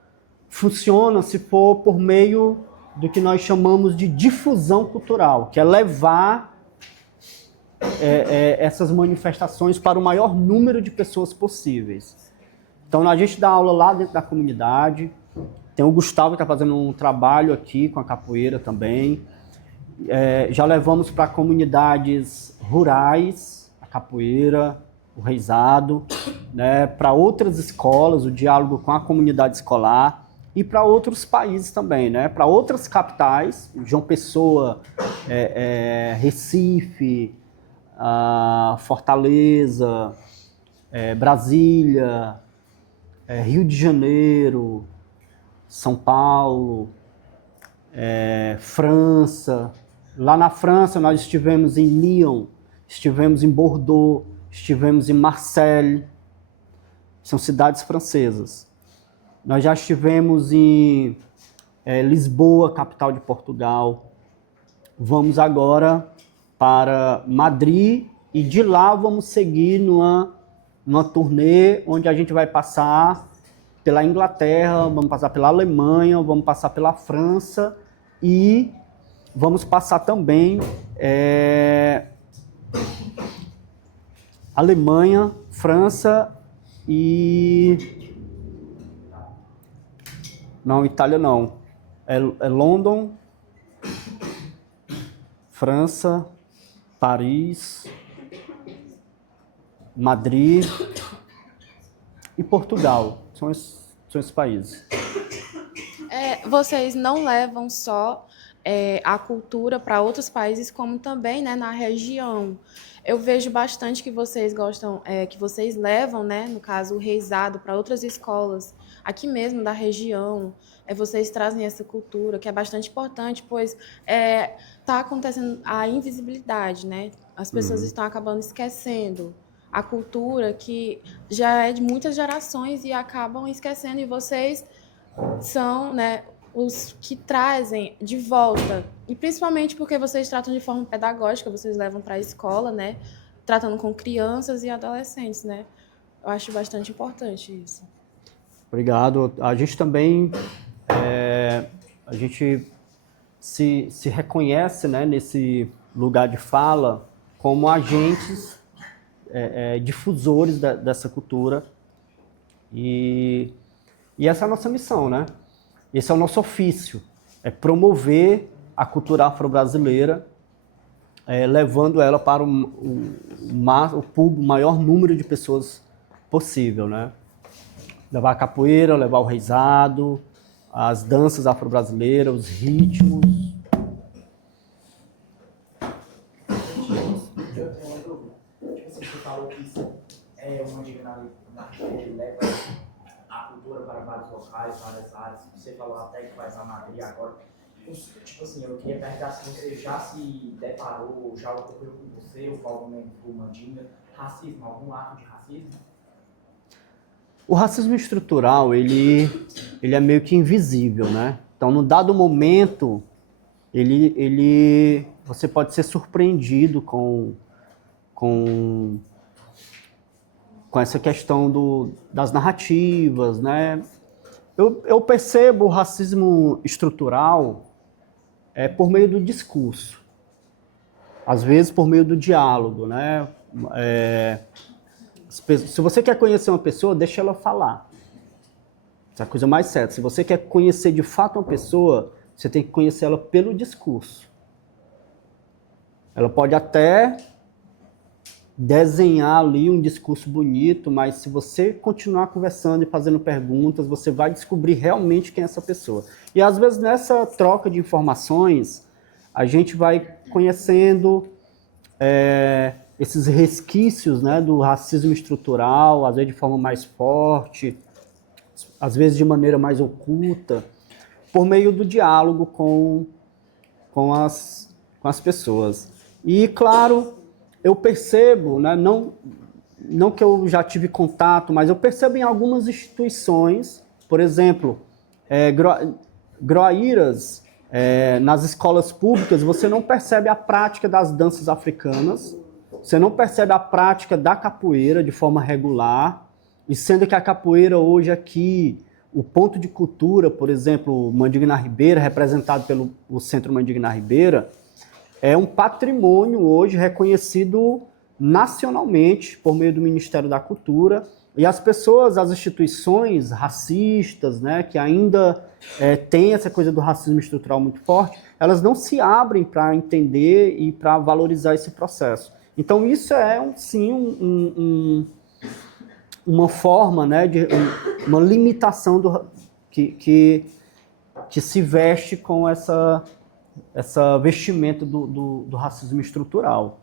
funciona se for por meio do que nós chamamos de difusão cultural, que é levar essas manifestações para o maior número de pessoas possíveis. Então, a gente dá aula lá dentro da comunidade, tem o Gustavo que está fazendo um trabalho aqui com a capoeira também, já levamos para comunidades rurais, a capoeira, o reizado, né, para outras escolas, o diálogo com a comunidade escolar, e para outros países também, né? Para outras capitais, João Pessoa, Recife, Fortaleza, Brasília, Rio de Janeiro, São Paulo, França. Lá na França nós estivemos em Lyon, estivemos em Bordeaux, estivemos em Marseille, são cidades francesas. Nós já estivemos em Lisboa, capital de Portugal. Vamos agora para Madrid e de lá vamos seguir numa turnê onde a gente vai passar pela Inglaterra, vamos passar pela Alemanha, vamos passar pela França e vamos passar também Alemanha, França e... Não, Itália não. É London, França, Paris, Madrid e Portugal. São esses países. Vocês não levam só a cultura para outros países, como também, né, na região. Eu vejo bastante que vocês gostam, que vocês levam, né, no caso, o reizado para outras escolas, aqui mesmo da região. Vocês trazem essa cultura, que é bastante importante, pois está acontecendo a invisibilidade, né? As pessoas estão acabando esquecendo a cultura que já é de muitas gerações e acabam esquecendo, e vocês são, né, os que trazem de volta, e principalmente porque vocês tratam de forma pedagógica, vocês levam para a escola, né, tratando com crianças e adolescentes, né? Eu acho bastante importante isso. Obrigado. A gente também a gente se reconhece, né, nesse lugar de fala como agentes difusores dessa cultura e essa é a nossa missão, né? Esse é o nosso ofício, é promover a cultura afro-brasileira, levando ela para o maior número de pessoas possível, né? Levar a capoeira, levar o reizado, as danças afro-brasileiras, os ritmos. Eu tenho uma dúvida. Tipo assim, você falou que isso é uma dica que leva a cultura para vários locais, várias áreas. Você falou até que vai para Madrid agora. Tipo assim, eu queria perguntar se você já se deparou, já ocorreu com você, ou com algum membro do Mandinga, racismo, algum ato de racismo? O racismo estrutural, ele é meio que invisível, né? Então, num dado momento, você pode ser surpreendido com essa questão das narrativas, né? Eu percebo o racismo estrutural por meio do discurso, às vezes por meio do diálogo, né? Se você quer conhecer uma pessoa, deixa ela falar. Essa é a coisa mais certa. Se você quer conhecer de fato uma pessoa, você tem que conhecer ela pelo discurso. Ela pode até desenhar ali um discurso bonito, mas se você continuar conversando e fazendo perguntas, você vai descobrir realmente quem é essa pessoa. E às vezes nessa troca de informações, a gente vai conhecendo esses resquícios, né, do racismo estrutural, às vezes de forma mais forte, às vezes de maneira mais oculta, por meio do diálogo com as pessoas. E, claro, eu percebo, né, não que eu já tive contato, mas eu percebo em algumas instituições, por exemplo, groaíras, nas escolas públicas, você não percebe a prática das danças africanas, você não percebe a prática da capoeira de forma regular, e sendo que a capoeira hoje aqui, o ponto de cultura, por exemplo, Mandigna Ribeira, representado pelo Centro Mandigna Ribeira, é um patrimônio hoje reconhecido nacionalmente por meio do Ministério da Cultura, e as pessoas, as instituições racistas, né, que ainda têm essa coisa do racismo estrutural muito forte, elas não se abrem para entender e para valorizar esse processo. Então isso é, sim, uma forma, né, uma limitação que se veste com essa vestimenta do racismo estrutural.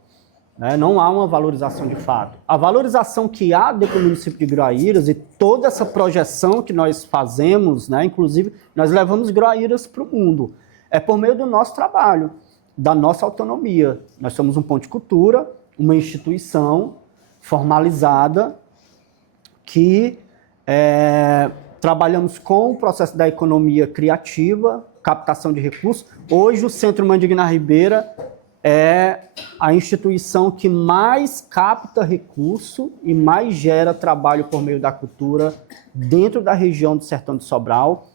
Né? Não há uma valorização de fato. A valorização que há dentro do município de Groaíras e toda essa projeção que nós fazemos, né, inclusive nós levamos Groaíras para o mundo, é por meio do nosso trabalho, da nossa autonomia. Nós somos um ponto de cultura, uma instituição formalizada que trabalhamos com o processo da economia criativa, captação de recursos. Hoje o Centro Mandigna Ribeira é a instituição que mais capta recurso e mais gera trabalho por meio da cultura dentro da região do Sertão de Sobral.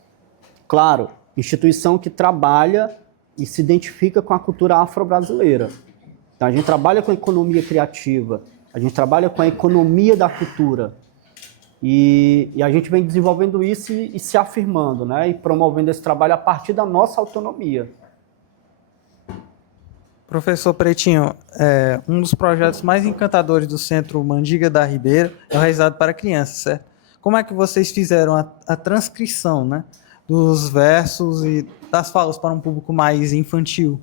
Claro, instituição que trabalha e se identifica com a cultura afro-brasileira. Então a gente trabalha com a economia criativa, a gente trabalha com a economia da cultura. E a gente vem desenvolvendo isso e se afirmando, né? E promovendo esse trabalho a partir da nossa autonomia. Professor Pretinho, um dos projetos mais encantadores do Centro Mandiga da Ribeira é o Reisado para Crianças, certo? Como é que vocês fizeram a transcrição, né, dos versos e das falas para um público mais infantil?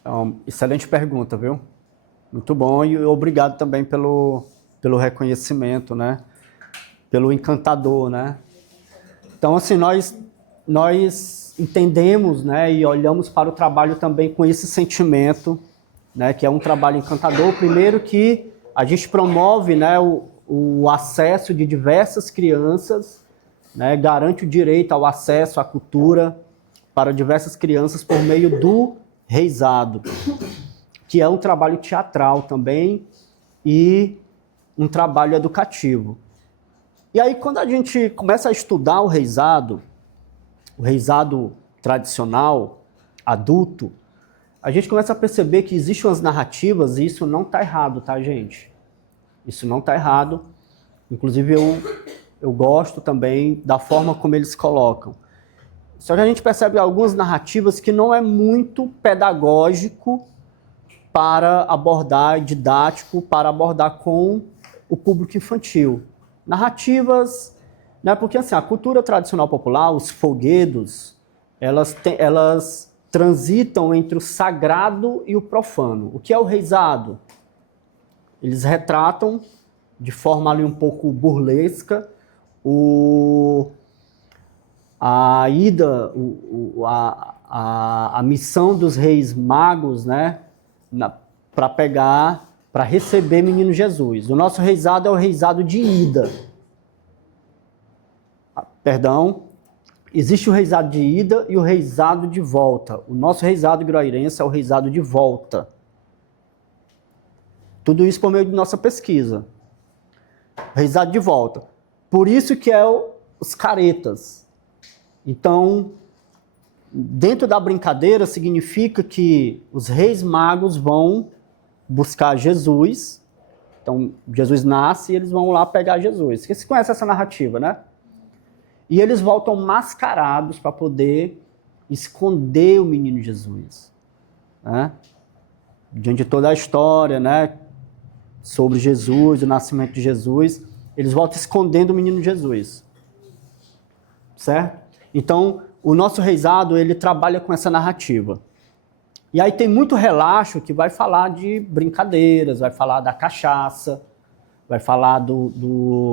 Então, excelente pergunta, viu? Muito bom e obrigado também pelo reconhecimento, né? Pelo encantador, né? Então, assim, nós entendemos, né, e olhamos para o trabalho também com esse sentimento, né, que é um trabalho encantador. Primeiro que a gente promove, né, o acesso de diversas crianças, né, garante o direito ao acesso à cultura para diversas crianças por meio do reisado, que é um trabalho teatral também e um trabalho educativo. E aí, quando a gente começa a estudar o reisado tradicional, adulto, a gente começa a perceber que existem umas narrativas e isso não está errado, tá, gente? Isso não está errado. Inclusive, eu gosto também da forma como eles colocam. Só que a gente percebe algumas narrativas que não é muito pedagógico para abordar, didático, para abordar com o público infantil. Narrativas, né, porque assim, a cultura tradicional popular, os folguedos, elas transitam entre o sagrado e o profano. O que é o reisado? Eles retratam de forma ali um pouco burlesca a ida, a missão dos reis magos, né, para receber menino Jesus. O nosso reisado é o reisado de ida. Perdão, existe o reisado de ida e o reisado de volta. O nosso reisado groairense é o reisado de volta. Tudo isso por meio de nossa pesquisa. Reisado de volta. Por isso que é os caretas. Então, dentro da brincadeira, significa que os reis magos vão buscar Jesus. Então, Jesus nasce e eles vão lá pegar Jesus. Você conhece essa narrativa, né? E eles voltam mascarados para poder esconder o menino Jesus. Né? diante de toda a história, né, sobre Jesus, o nascimento de Jesus, eles voltam escondendo o menino Jesus, certo? Então, o nosso reisado, ele trabalha com essa narrativa. E aí tem muito relaxo que vai falar de brincadeiras, vai falar da cachaça, vai falar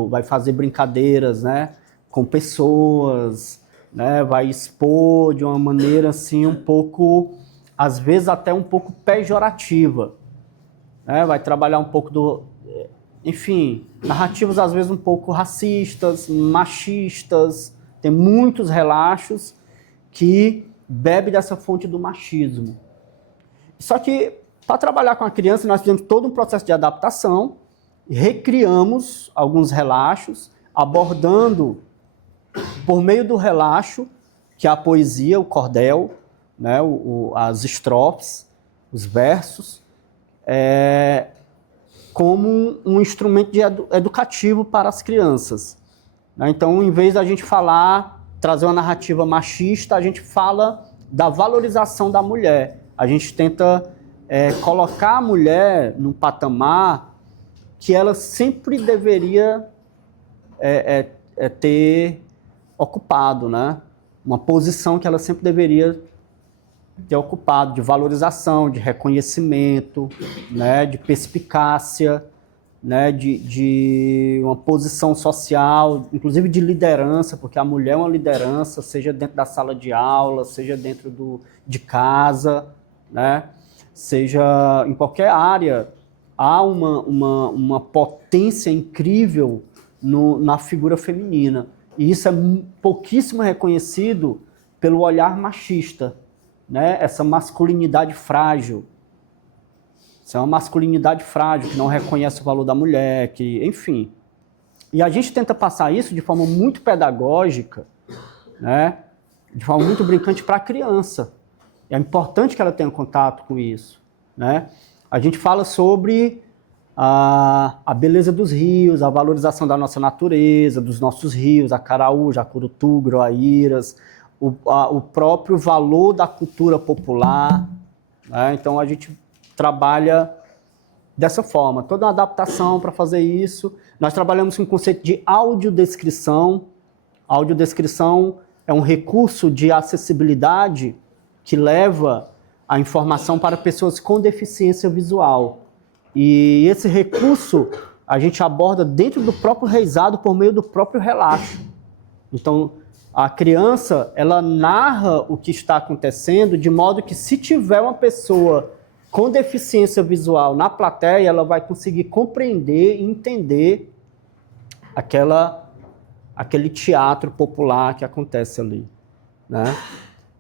vai fazer brincadeiras, né, com pessoas, né, vai expor de uma maneira assim um pouco, às vezes até um pouco pejorativa, né, vai trabalhar um pouco enfim, narrativas às vezes um pouco racistas, machistas, tem muitos relaxos que bebem dessa fonte do machismo. Só que para trabalhar com a criança nós fizemos todo um processo de adaptação, recriamos alguns relaxos, abordando por meio do relaxo, que é a poesia, o cordel, né, as estrofes, os versos, como um instrumento educativo para as crianças. Então, em vez da gente trazer uma narrativa machista, a gente fala da valorização da mulher. A gente tenta colocar a mulher num patamar que ela sempre deveria ter ocupado, né? Uma posição que ela sempre deveria ter ocupado, de valorização, de reconhecimento, né? De perspicácia, né? De uma posição social, inclusive de liderança, porque a mulher é uma liderança, seja dentro da sala de aula, seja dentro de casa, né? Seja em qualquer área. Há uma potência incrível na figura feminina. E isso é pouquíssimo reconhecido pelo olhar machista, né? Essa masculinidade frágil. Isso é uma masculinidade frágil, que não reconhece o valor da mulher, enfim. E a gente tenta passar isso de forma muito pedagógica, né? De forma muito brincante para a criança. É importante que ela tenha contato com isso, né? A gente fala sobre a beleza dos rios, a valorização da nossa natureza, dos nossos rios, Acaraú, Jacurutu, Groaíras, o próprio valor da cultura popular, né? Então a gente trabalha dessa forma, toda uma adaptação para fazer isso. Nós trabalhamos com o conceito de audiodescrição. A audiodescrição é um recurso de acessibilidade que leva a informação para pessoas com deficiência visual. E esse recurso a gente aborda dentro do próprio reisado por meio do próprio relaxo. Então, a criança, ela narra o que está acontecendo de modo que, se tiver uma pessoa com deficiência visual na plateia, ela vai conseguir compreender e entender aquele teatro popular que acontece ali, né?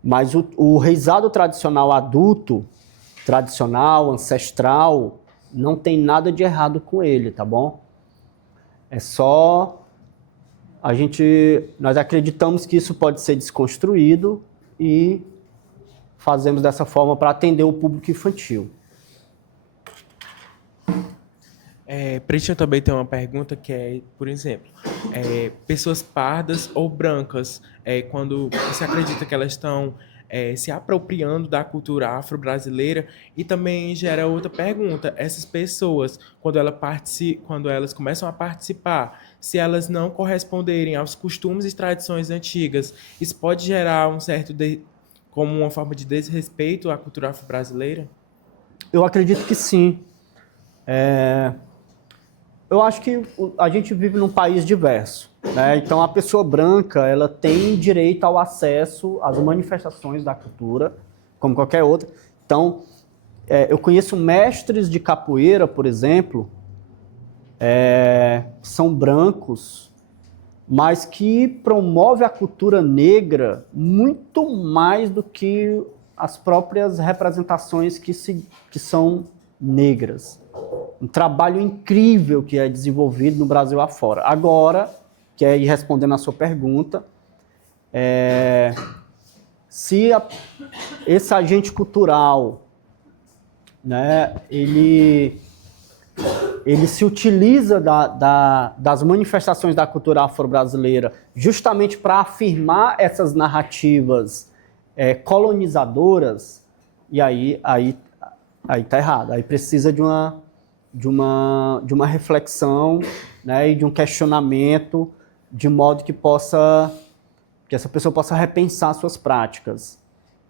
Mas o reisado tradicional adulto, tradicional, ancestral, não tem nada de errado com ele, tá bom? É só nós acreditamos que isso pode ser desconstruído e fazemos dessa forma para atender o público infantil. Pretinho também tem uma pergunta que é, por exemplo, pessoas pardas ou brancas, quando você acredita que elas estão se apropriando da cultura afro-brasileira? E também gera outra pergunta, essas pessoas, quando elas começam a participar, se elas não corresponderem aos costumes e tradições antigas, isso pode gerar um certo, como uma forma de desrespeito à cultura afro-brasileira? Eu acredito que sim. Eu acho que a gente vive num país diverso, né? Então, a pessoa branca, ela tem direito ao acesso às manifestações da cultura, como qualquer outra. Então, eu conheço mestres de capoeira, por exemplo, são brancos, mas que promovem a cultura negra muito mais do que as próprias representações que são negras. Um trabalho incrível que é desenvolvido no Brasil afora. Agora, que é ir respondendo a sua pergunta, se esse agente cultural, né, ele se utiliza das manifestações da cultura afro-brasileira justamente para afirmar essas narrativas colonizadoras, e aí aí tá errado. Aí precisa de uma reflexão, né, e de um questionamento, de modo que essa pessoa possa repensar suas práticas.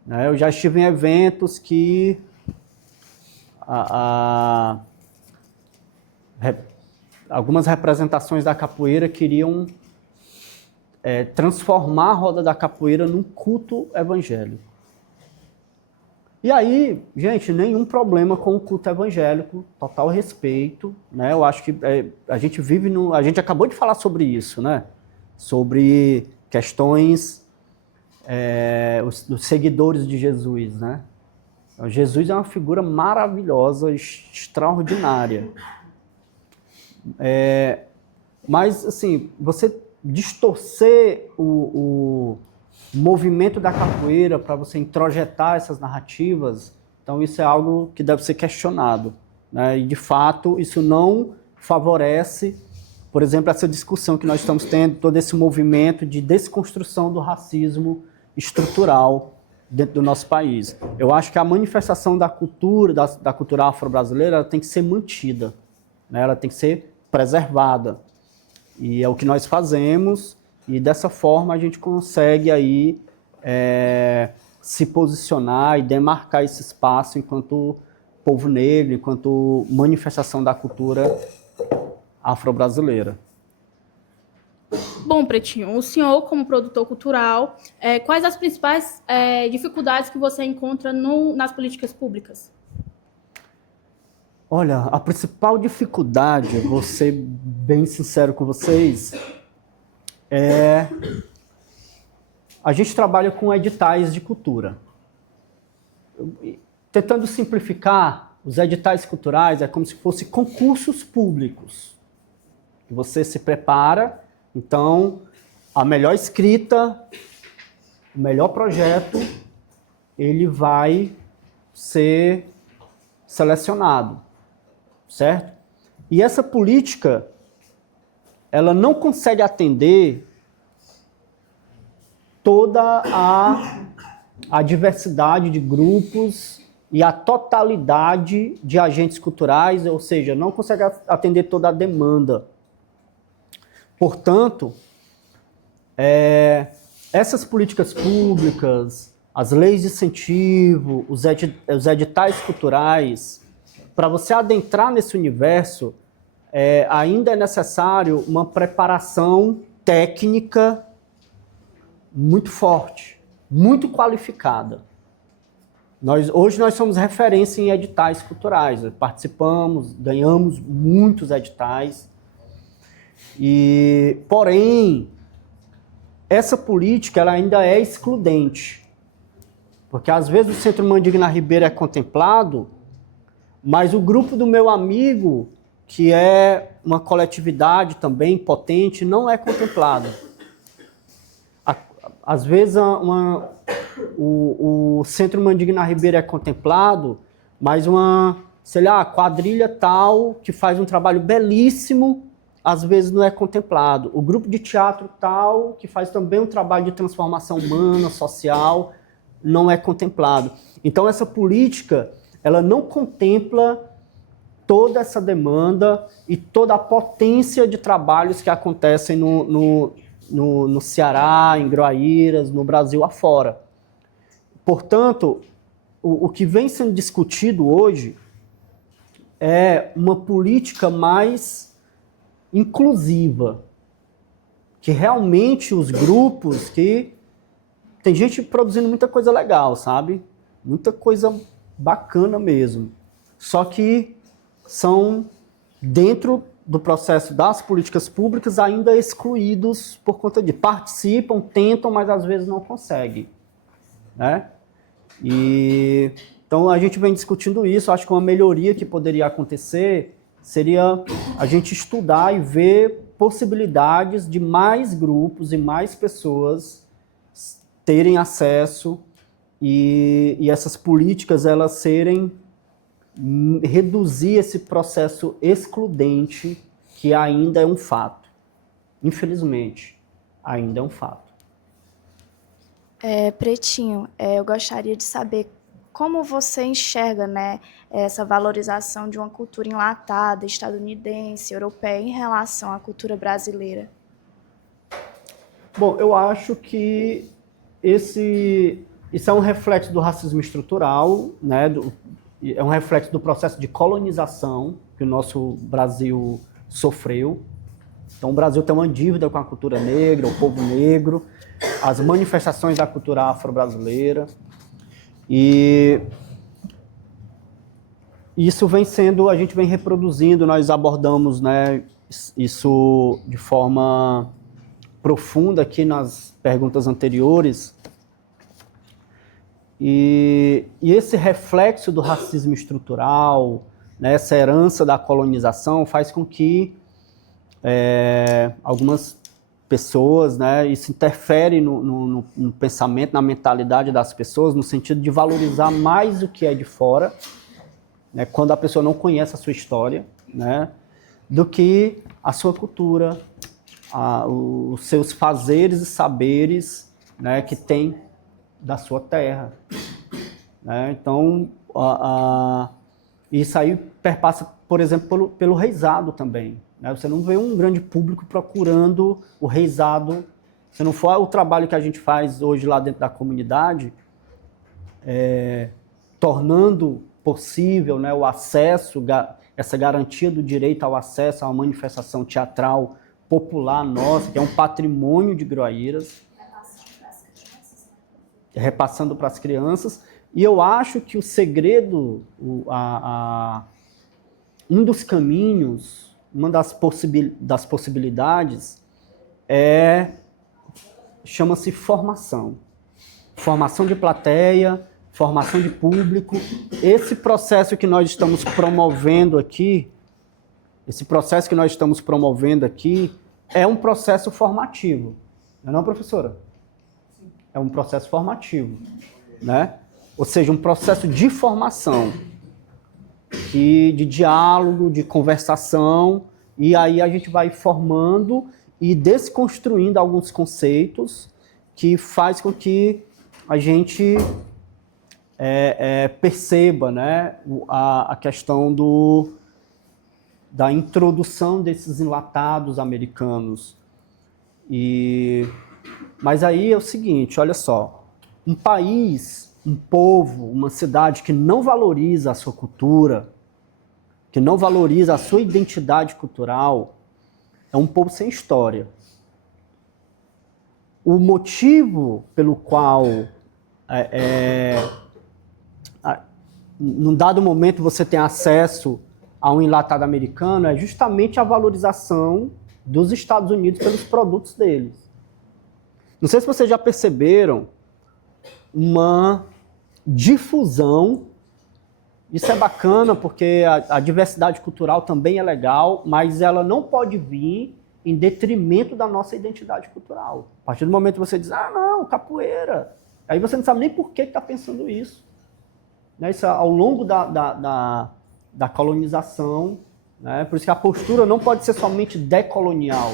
Né? Eu já estive em eventos que algumas representações da capoeira queriam transformar a roda da capoeira num culto evangélico. E aí, gente, nenhum problema com o culto evangélico, total respeito, né? Eu acho que a gente acabou de falar sobre isso, né? Sobre questões dos seguidores de Jesus, né? Jesus é uma figura maravilhosa, extraordinária. Mas, assim, você distorcer o movimento da capoeira para você introjetar essas narrativas, então isso é algo que deve ser questionado, né? E, de fato, isso não favorece, por exemplo, essa discussão que nós estamos tendo, todo esse movimento de desconstrução do racismo estrutural dentro do nosso país. Eu acho que a manifestação da cultura, da cultura afro-brasileira, ela tem que ser mantida, né? Ela tem que ser preservada. E é o que nós fazemos, e dessa forma a gente consegue aí se posicionar e demarcar esse espaço enquanto povo negro, enquanto manifestação da cultura afro-brasileira. Bom, Pretinho, o senhor, como produtor cultural, quais as principais dificuldades que você encontra nas políticas públicas? Olha, a principal dificuldade, vou ser bem sincero com vocês, a gente trabalha com editais de cultura. Tentando simplificar, os editais culturais é como se fossem concursos públicos. Você se prepara, então, a melhor escrita, o melhor projeto, ele vai ser selecionado, certo? E essa política, ela não consegue atender toda a diversidade de grupos e a totalidade de agentes culturais, ou seja, não consegue atender toda a demanda. Portanto, essas políticas públicas, as leis de incentivo, os editais culturais, para você adentrar nesse universo, ainda é necessário uma preparação técnica muito forte, muito qualificada. Hoje nós somos referência em editais culturais, participamos, ganhamos muitos editais, porém, essa política ela ainda é excludente, porque às vezes o Centro Mandigna Ribeira é contemplado, mas o grupo do meu amigo, que é uma coletividade também potente, não é contemplado. Às vezes o Centro Mandigna Ribeira é contemplado, mas a quadrilha tal, que faz um trabalho belíssimo, às vezes não é contemplado. O grupo de teatro tal, que faz também um trabalho de transformação humana, social, não é contemplado. Então essa política, ela não contempla toda essa demanda e toda a potência de trabalhos que acontecem no Ceará, em Groaíras, no Brasil afora. Portanto, o que vem sendo discutido hoje é uma política mais inclusiva, que realmente os grupos que... Tem gente produzindo muita coisa legal, sabe? Muita coisa bacana mesmo. Só que são, dentro do processo das políticas públicas, ainda excluídos por conta de... Participam, tentam, mas às vezes não conseguem, né? Então a gente vem discutindo isso. Acho que uma melhoria que poderia acontecer seria a gente estudar e ver possibilidades de mais grupos e mais pessoas terem acesso e essas políticas elas reduzir esse processo excludente que ainda é um fato. Infelizmente, ainda é um fato. Pretinho, eu gostaria de saber como você enxerga, né, essa valorização de uma cultura enlatada, estadunidense, europeia, em relação à cultura brasileira? Bom, eu acho que isso é um reflexo do racismo estrutural, né? É um reflexo do processo de colonização que o nosso Brasil sofreu. Então, o Brasil tem uma dívida com a cultura negra, o povo negro, as manifestações da cultura afro-brasileira. E isso vem sendo, a gente vem reproduzindo, nós abordamos, né, isso de forma profunda aqui nas perguntas anteriores. E esse reflexo do racismo estrutural, né, essa herança da colonização, faz com que algumas pessoas, né, isso interfere no pensamento, na mentalidade das pessoas, no sentido de valorizar mais o que é de fora, né, quando a pessoa não conhece a sua história, né, do que a sua cultura, os seus fazeres e saberes, né, que tem da sua terra. Né? Então, isso aí perpassa, por exemplo, pelo reizado também. Né? Você não vê um grande público procurando o reizado. Se não for o trabalho que a gente faz hoje lá dentro da comunidade, tornando possível, né, o acesso, essa garantia do direito ao acesso a uma manifestação teatral popular nossa, que é um patrimônio de Groaíras, repassando para as crianças. E eu acho que o segredo, um dos caminhos, uma das possibilidades chama-se formação. Formação de plateia, formação de público. Esse processo que nós estamos promovendo aqui, é um processo formativo. Não é, professora? É um processo formativo, né? Ou seja, um processo de formação, de diálogo, de conversação, e aí a gente vai formando e desconstruindo alguns conceitos que faz com que a gente perceba, né, a questão da introdução desses enlatados americanos. Mas aí é o seguinte, olha só, um país, um povo, uma cidade que não valoriza a sua cultura, que não valoriza a sua identidade cultural, é um povo sem história. O motivo pelo qual, num dado momento, você tem acesso a um enlatado americano é justamente a valorização dos Estados Unidos pelos produtos deles. Não sei se vocês já perceberam uma difusão. Isso é bacana porque a diversidade cultural também é legal, mas ela não pode vir em detrimento da nossa identidade cultural. A partir do momento que você diz, não, capoeira, aí você não sabe nem por que está pensando isso. Né? Isso ao longo da colonização, né? Por isso que a postura não pode ser somente decolonial.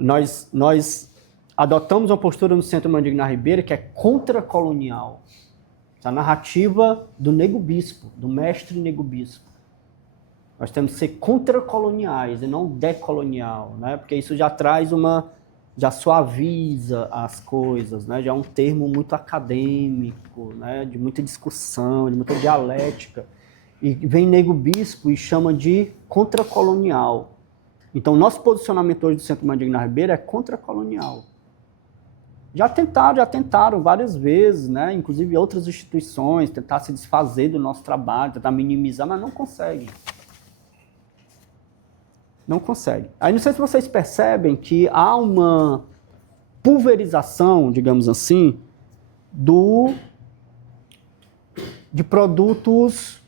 Nós adotamos uma postura no Centro Mandiga na Ribeira que é contracolonial. A narrativa do Nego Bispo, do mestre Nego Bispo. Nós temos que ser contracoloniais e não decolonial, né? Porque isso já traz já suaviza as coisas, né? Já é um termo muito acadêmico, né? De muita discussão, de muita dialética. E vem Nego Bispo e chama de contracolonial. Então, nosso posicionamento hoje do Centro Mandiga na Ribeira é contracolonial. Já tentaram várias vezes, né? Inclusive outras instituições, tentar se desfazer do nosso trabalho, tentar minimizar, mas não conseguem. Não conseguem. Aí não sei se vocês percebem que há uma pulverização, digamos assim, de produtos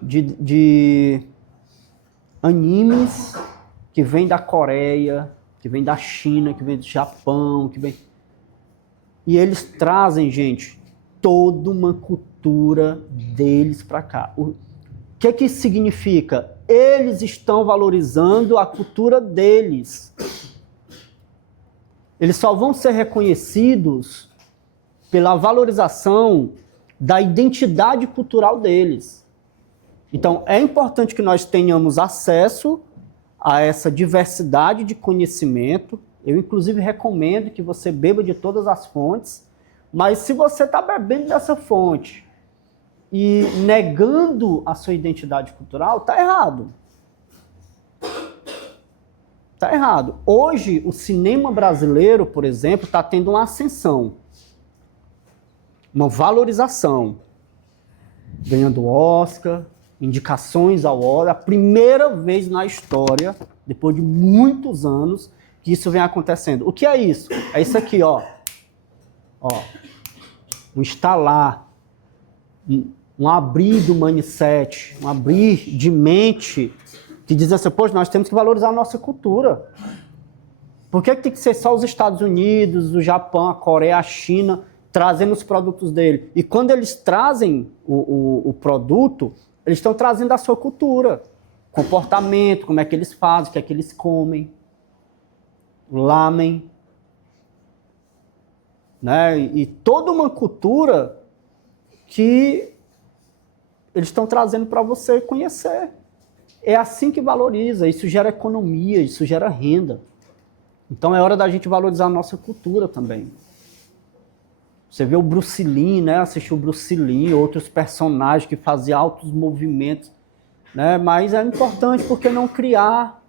de animes que vêm da Coreia, que vem da China, que vem do Japão, e eles trazem, gente, toda uma cultura deles para cá. O que isso significa? Eles estão valorizando a cultura deles. Eles só vão ser reconhecidos pela valorização da identidade cultural deles. Então, é importante que nós tenhamos acesso a essa diversidade de conhecimento. Eu, inclusive, recomendo que você beba de todas as fontes, mas se você está bebendo dessa fonte e negando a sua identidade cultural, está errado. Está errado. Hoje, o cinema brasileiro, por exemplo, está tendo uma ascensão, uma valorização, ganhando Oscar, indicações ao Oscar, a primeira vez na história, depois de muitos anos, que isso vem acontecendo. O que é isso? É isso aqui, ó. Um instalar, um abrir do mindset, um abrir de mente, que diz assim, poxa, nós temos que valorizar a nossa cultura. Por que tem que ser só os Estados Unidos, o Japão, a Coreia, a China, trazendo os produtos dele? E quando eles trazem o produto, eles estão trazendo a sua cultura, comportamento, como é que eles fazem, o que é que eles comem, o lamen, né? E toda uma cultura que eles estão trazendo para você conhecer. É assim que valoriza, isso gera economia, isso gera renda. Então é hora da gente valorizar a nossa cultura também. Você vê o Bruce Lee, né? Assistiu o Bruce Lee, outros personagens que faziam altos movimentos, né? Mas é importante porque não criar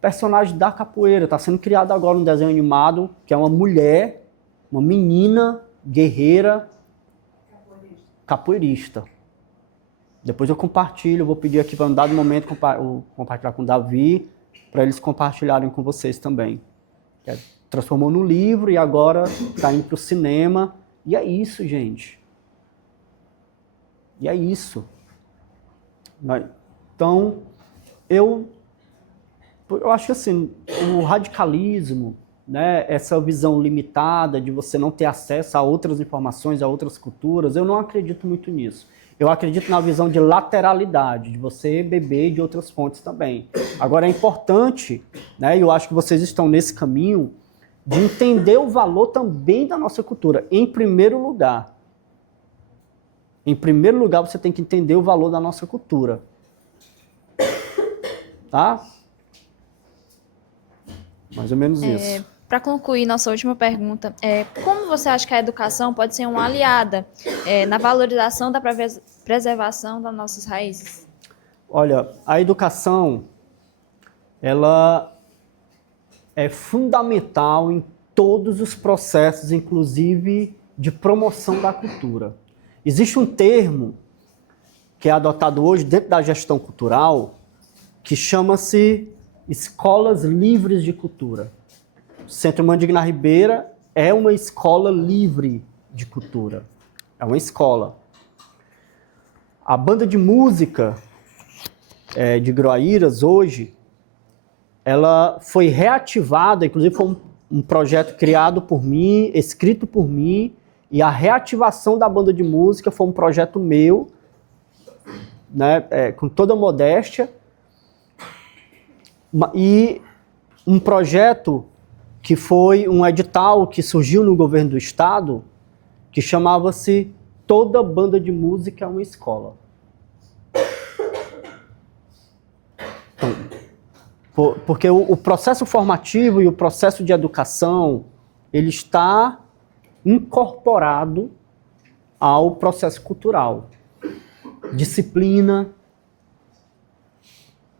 personagem da capoeira. Está sendo criado agora um desenho animado que é uma mulher, uma menina guerreira capoeirista. Depois eu compartilho, vou pedir aqui para um dado momento compartilhar com o Davi, para eles compartilharem com vocês também. Transformou no livro e agora está indo para o cinema. E é isso, gente. E é isso. Então, eu acho que assim, o radicalismo, né, essa visão limitada de você não ter acesso a outras informações, a outras culturas, eu não acredito muito nisso. Eu acredito na visão de lateralidade, de você beber de outras fontes também. Agora é importante, né, e eu acho que vocês estão nesse caminho, de entender o valor também da nossa cultura. Em primeiro lugar. Em primeiro lugar, você tem que entender o valor da nossa cultura. Tá? Mais ou menos isso. Para concluir nossa última pergunta, como você acha que a educação pode ser uma aliada na valorização da preservação das nossas raízes? Olha, a educação, ela é fundamental em todos os processos, inclusive de promoção da cultura. Existe um termo que é adotado hoje dentro da gestão cultural que chama-se escolas livres de cultura. O Centro Mandigna Ribeira é uma escola livre de cultura. É uma escola. A banda de música de Groaíras, hoje, ela foi reativada, inclusive foi um projeto criado por mim, escrito por mim, e a reativação da banda de música foi um projeto meu, né, com toda a modéstia, e um projeto que foi um edital que surgiu no governo do estado, que chamava-se Toda Banda de Música é uma Escola. Então, porque o processo formativo e o processo de educação, ele está incorporado ao processo cultural. Disciplina.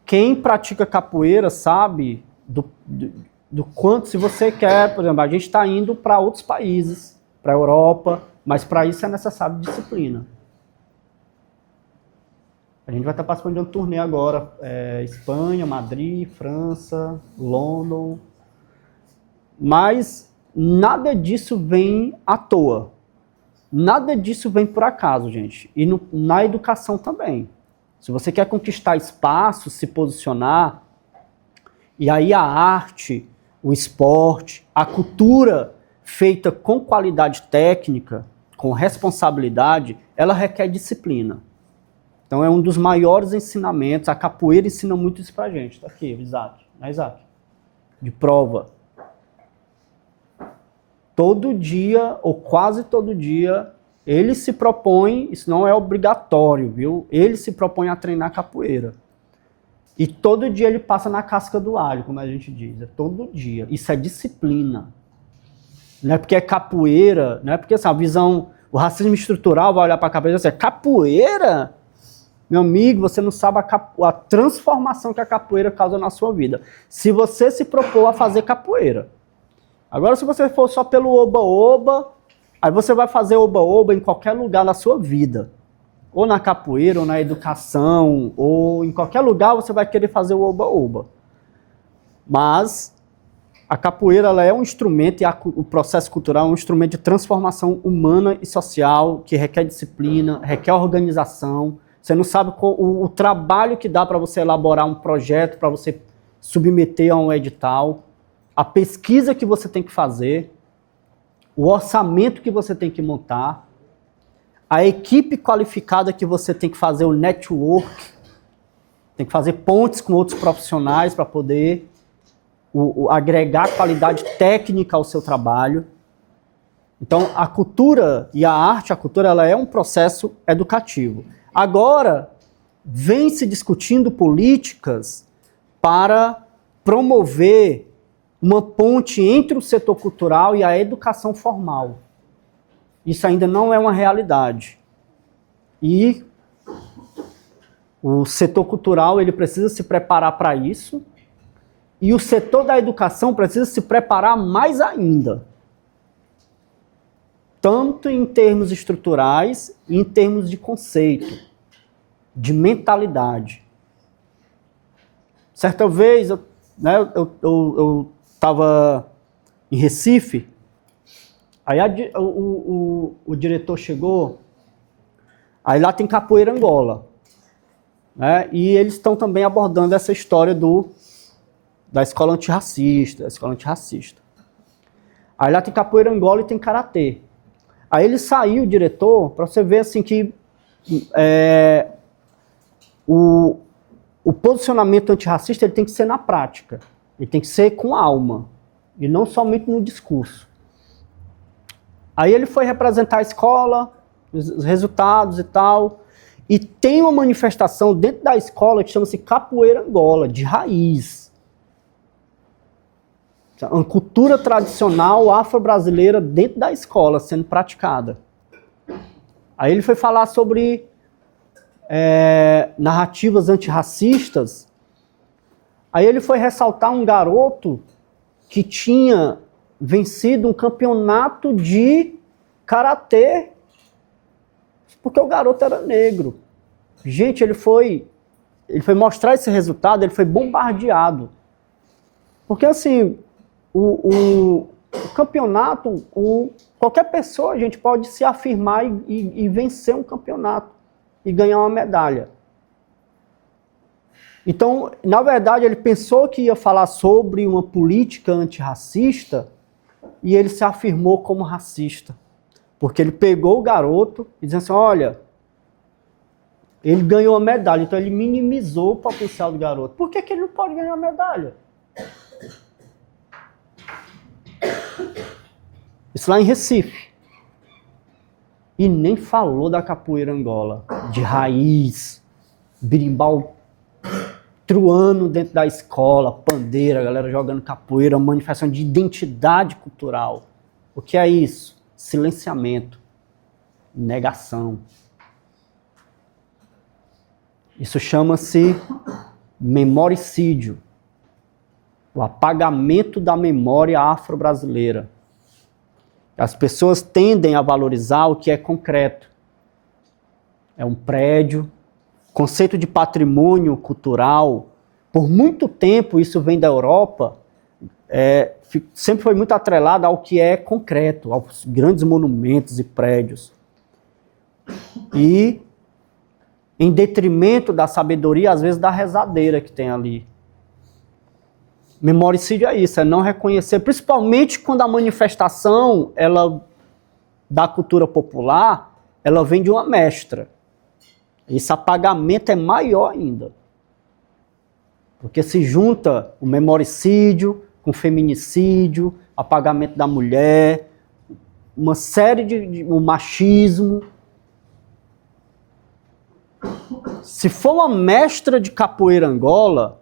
Quem pratica capoeira sabe do quanto, se você quer, por exemplo, a gente está indo para outros países, para a Europa, mas para isso é necessário disciplina. A gente vai estar participando de um turnê agora, Espanha, Madrid, França, London, mas nada disso vem à toa. Nada disso vem por acaso, gente. E na educação também. Se você quer conquistar espaço, se posicionar, e aí a arte, o esporte, a cultura feita com qualidade técnica, com responsabilidade, ela requer disciplina. Então é um dos maiores ensinamentos. A capoeira ensina muito isso pra gente. Tá aqui, Isaac. Né, Isaac? De prova. Todo dia, ou quase todo dia, ele se propõe, isso não é obrigatório, viu? Ele se propõe a treinar capoeira. E todo dia ele passa na casca do alho, como a gente diz. É todo dia. Isso é disciplina. Não é porque é capoeira, não é porque essa visão, o racismo estrutural vai olhar para a capoeira e dizer, capoeira? Meu amigo, você não sabe a transformação que a capoeira causa na sua vida. Se você se propor a fazer capoeira. Agora, se você for só pelo oba-oba, aí você vai fazer oba-oba em qualquer lugar da sua vida. Ou na capoeira, ou na educação, ou em qualquer lugar você vai querer fazer o oba-oba. Mas a capoeira ela é um instrumento, e o processo cultural é um instrumento de transformação humana e social, que requer disciplina, requer organização. Você não sabe o trabalho que dá para você elaborar um projeto, para você submeter a um edital, a pesquisa que você tem que fazer, o orçamento que você tem que montar, a equipe qualificada que você tem que fazer, o network, tem que fazer pontes com outros profissionais para poder agregar qualidade técnica ao seu trabalho. Então, a cultura e a arte, a cultura, ela é um processo educativo. Agora, vem se discutindo políticas para promover uma ponte entre o setor cultural e a educação formal. Isso ainda não é uma realidade. E o setor cultural ele precisa se preparar para isso, e o setor da educação precisa se preparar mais ainda. Tanto em termos estruturais e em termos de conceito, de mentalidade. Certa vez, eu estava em Recife, aí o diretor chegou, aí lá tem capoeira Angola, né? E eles estão também abordando essa história da escola antirracista, Aí lá tem capoeira Angola e tem karatê. Aí ele saiu, o diretor, para você ver assim que o posicionamento antirracista ele tem que ser na prática, ele tem que ser com alma, e não somente no discurso. Aí ele foi representar a escola, os resultados e tal, e tem uma manifestação dentro da escola que chama-se Capoeira Angola, de raiz. Uma cultura tradicional afro-brasileira dentro da escola, sendo praticada. Aí ele foi falar sobre narrativas antirracistas. Aí ele foi ressaltar um garoto que tinha vencido um campeonato de karatê, porque o garoto era negro. Gente, ele foi mostrar esse resultado, ele foi bombardeado. Porque assim, o campeonato, qualquer pessoa, a gente pode se afirmar e vencer um campeonato e ganhar uma medalha. Então, na verdade, ele pensou que ia falar sobre uma política antirracista e ele se afirmou como racista. Porque ele pegou o garoto e disse assim, olha, ele ganhou a medalha, então ele minimizou o potencial do garoto. Por que ele não pode ganhar a medalha? Isso lá em Recife. E nem falou da capoeira Angola, de raiz, berimbau truando dentro da escola, pandeira, a galera jogando capoeira, uma manifestação de identidade cultural. O que é isso? Silenciamento, negação. Isso chama-se memoricídio, o apagamento da memória afro-brasileira. As pessoas tendem a valorizar o que é concreto. É um prédio, conceito de patrimônio cultural. Por muito tempo, isso vem da Europa, sempre foi muito atrelado ao que é concreto, aos grandes monumentos e prédios. E em detrimento da sabedoria, às vezes da rezadeira que tem ali. Memoricídio é isso, é não reconhecer, principalmente quando a manifestação da cultura popular, ela vem de uma mestra. Esse apagamento é maior ainda. Porque se junta o memoricídio com o feminicídio, apagamento da mulher, uma série de um machismo. Se for uma mestra de capoeira Angola,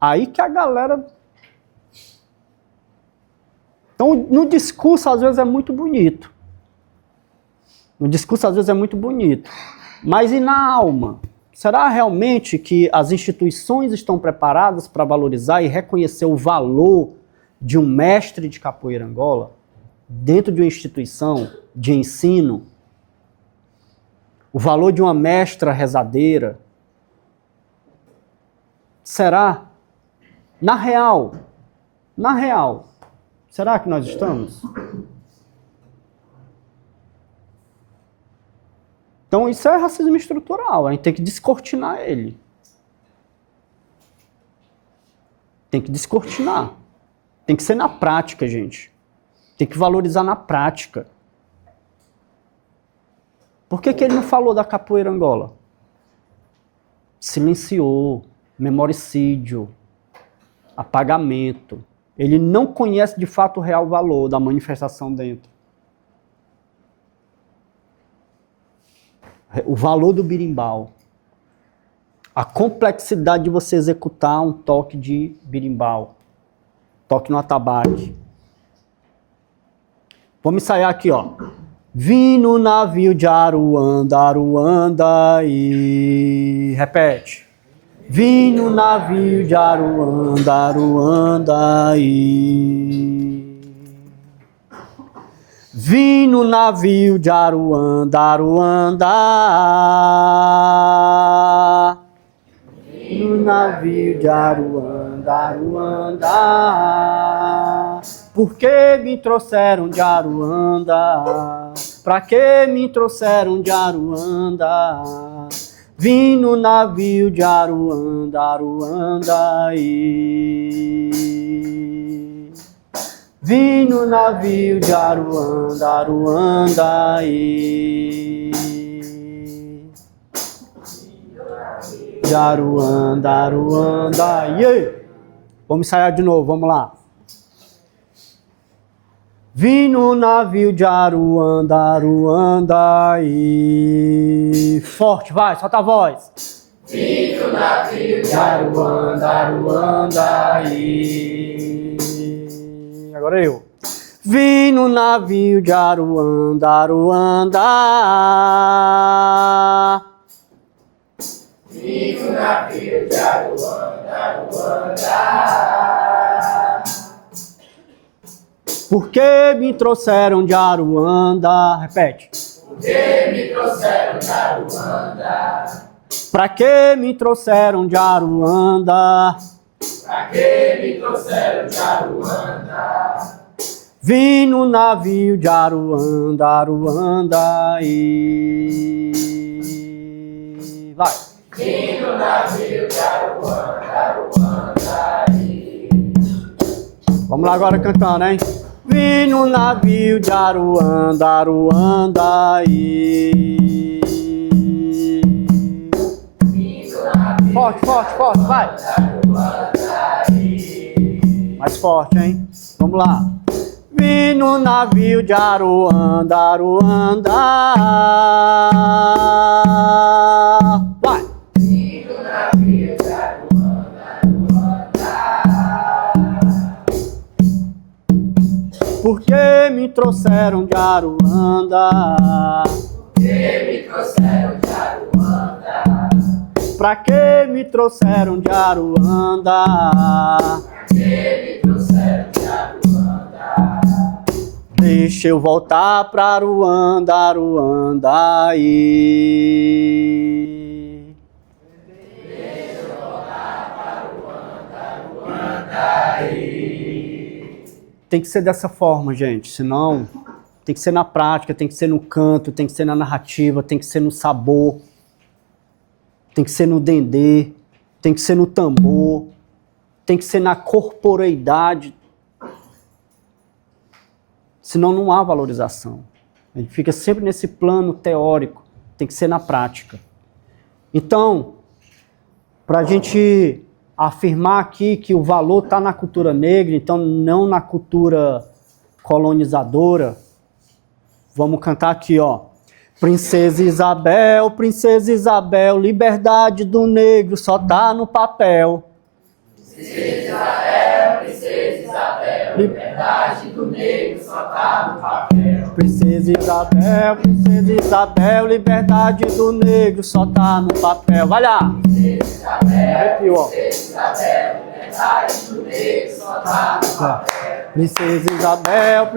aí que a galera... Então, no discurso, às vezes, é muito bonito. No discurso, às vezes, é muito bonito. Mas e na alma? Será realmente que as instituições estão preparadas para valorizar e reconhecer o valor de um mestre de capoeira Angola dentro de uma instituição de ensino? O valor de uma mestra rezadeira? Será? Na real, será que nós estamos? Então isso é racismo estrutural, a gente tem que descortinar ele. Tem que descortinar. Tem que ser na prática, gente. Tem que valorizar na prática. Por que ele não falou da capoeira Angola? Silenciou, memoricídio, apagamento. Ele não conhece de fato o real valor da manifestação dentro. O valor do birimbau. A complexidade de você executar um toque de birimbau. Toque no atabaque. Vamos ensaiar aqui, ó. Vim no navio de Aruanda, Aruanda e... Repete. Vim no navio de Aruanda, Aruanda e... Vim no navio de Aruanda, Aruanda. Vim no navio de Aruanda, Aruanda. Por que me trouxeram de Aruanda? Pra que me trouxeram de Aruanda? Vim no navio de Aruanda, Aruanda e... Vim no navio de Aruanda, Aruanda e... De Aruanda, Aruanda e... Vamos ensaiar de novo, vamos lá. Vim no navio de Aruanda, Aruanda e... Forte, vai, solta a voz. Vim no navio de Aruanda, Aruanda e... Agora eu. Vim no navio de Aruanda, Aruanda. Vim no navio de Aruanda, Aruanda. Por que me trouxeram de Aruanda? Repete. Por que me trouxeram de Aruanda? Pra que me trouxeram de Aruanda? Pra que me trouxeram de Aruanda? Vim no navio de Aruanda, Aruanda e... Vai. Vim no navio de Aruanda, Aruanda e... Vamos lá agora cantando, hein? Vim no navio de Aruanda, Aruanda e... Forte, forte, forte, vai! Mais forte, hein? Vamos lá. Vim no navio de Aruanda, Aruanda. Vai! Vim no navio de Aruanda, Aruanda. Por que me trouxeram de Aruanda? Por que me trouxeram de Aruanda? Pra que me trouxeram de Aruanda? Pra que me trouxeram de Aruanda? Deixa eu voltar pra Aruanda, Aruanda e... Deixa eu voltar pra Aruanda, Aruanda e... Tem que ser dessa forma, gente, senão tem que ser na prática, tem que ser no canto, tem que ser na narrativa, tem que ser no sabor, tem que ser no dendê, tem que ser no tambor, tem que ser na corporeidade. Senão não há valorização. A gente fica sempre nesse plano teórico, tem que ser na prática. Então, para a gente afirmar aqui que o valor está na cultura negra, então não na cultura colonizadora, Vamos cantar aqui, ó. Princesa Isabel, liberdade do negro só tá no papel. Princesa Isabel, liberdade do negro só tá no papel. Princesa Isabel, liberdade do negro só tá no papel. Vai lá! Arrepio, ó. Liberdade do negro só tá no papel. Princesa Isabel,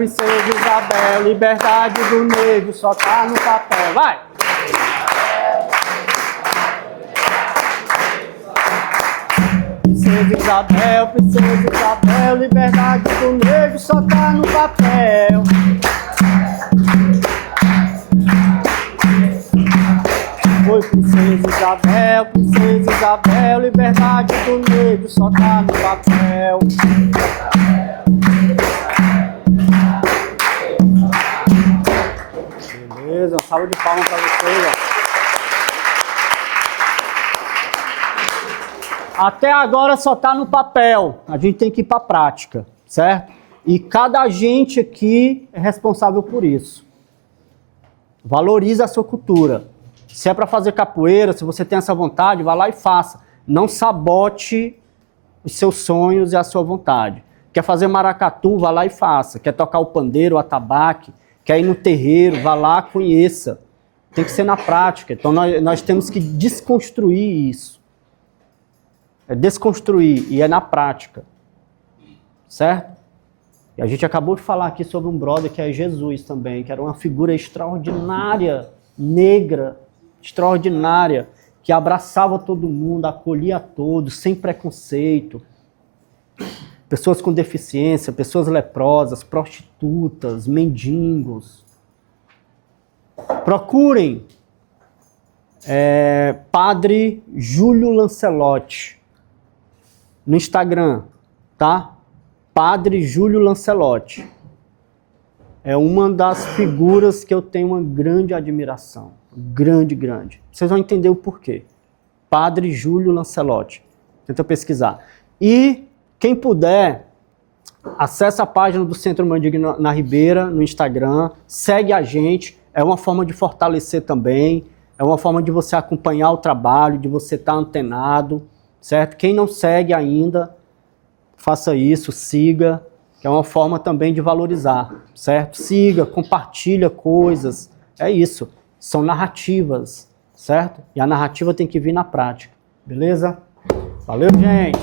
liberdade do negro só tá no papel. Vai! Princesa Isabel, liberdade do negro só tá no papel. Foi Princesa Isabel, liberdade do negro só tá no papel. Beleza, uma salva de palmas pra vocês, ó. Até agora só tá no papel, a gente tem que ir pra prática, certo? E cada agente aqui é responsável por isso. Valorize a sua cultura. Se é para fazer capoeira, se você tem essa vontade, vá lá e faça. Não sabote os seus sonhos e a sua vontade. Quer fazer maracatu, vá lá e faça. Quer tocar o pandeiro, o atabaque, quer ir no terreiro, vá lá, conheça. Tem que ser na prática. Então nós temos que desconstruir isso. É desconstruir e é na prática. Certo? E a gente acabou de falar aqui sobre um brother que é Jesus também, que era uma figura extraordinária, negra, extraordinária, que abraçava todo mundo, acolhia todos, sem preconceito. Pessoas com deficiência, pessoas leprosas, prostitutas, mendigos. Procurem Padre Júlio Lancelotti no Instagram, tá? Padre Júlio Lancelotti. É uma das figuras que eu tenho uma grande admiração. Grande. Vocês vão entender o porquê. Padre Júlio Lancelotti. Tenta pesquisar. E quem puder, acessa a página do Centro Mandiga na Ribeira, no Instagram. Segue a gente. É uma forma de fortalecer também. É uma forma de você acompanhar o trabalho, de você estar antenado, certo? Quem não segue ainda, faça isso, siga, que é uma forma também de valorizar, certo? Siga, compartilha coisas, é isso. São narrativas, certo? E a narrativa tem que vir na prática, beleza? Valeu, gente!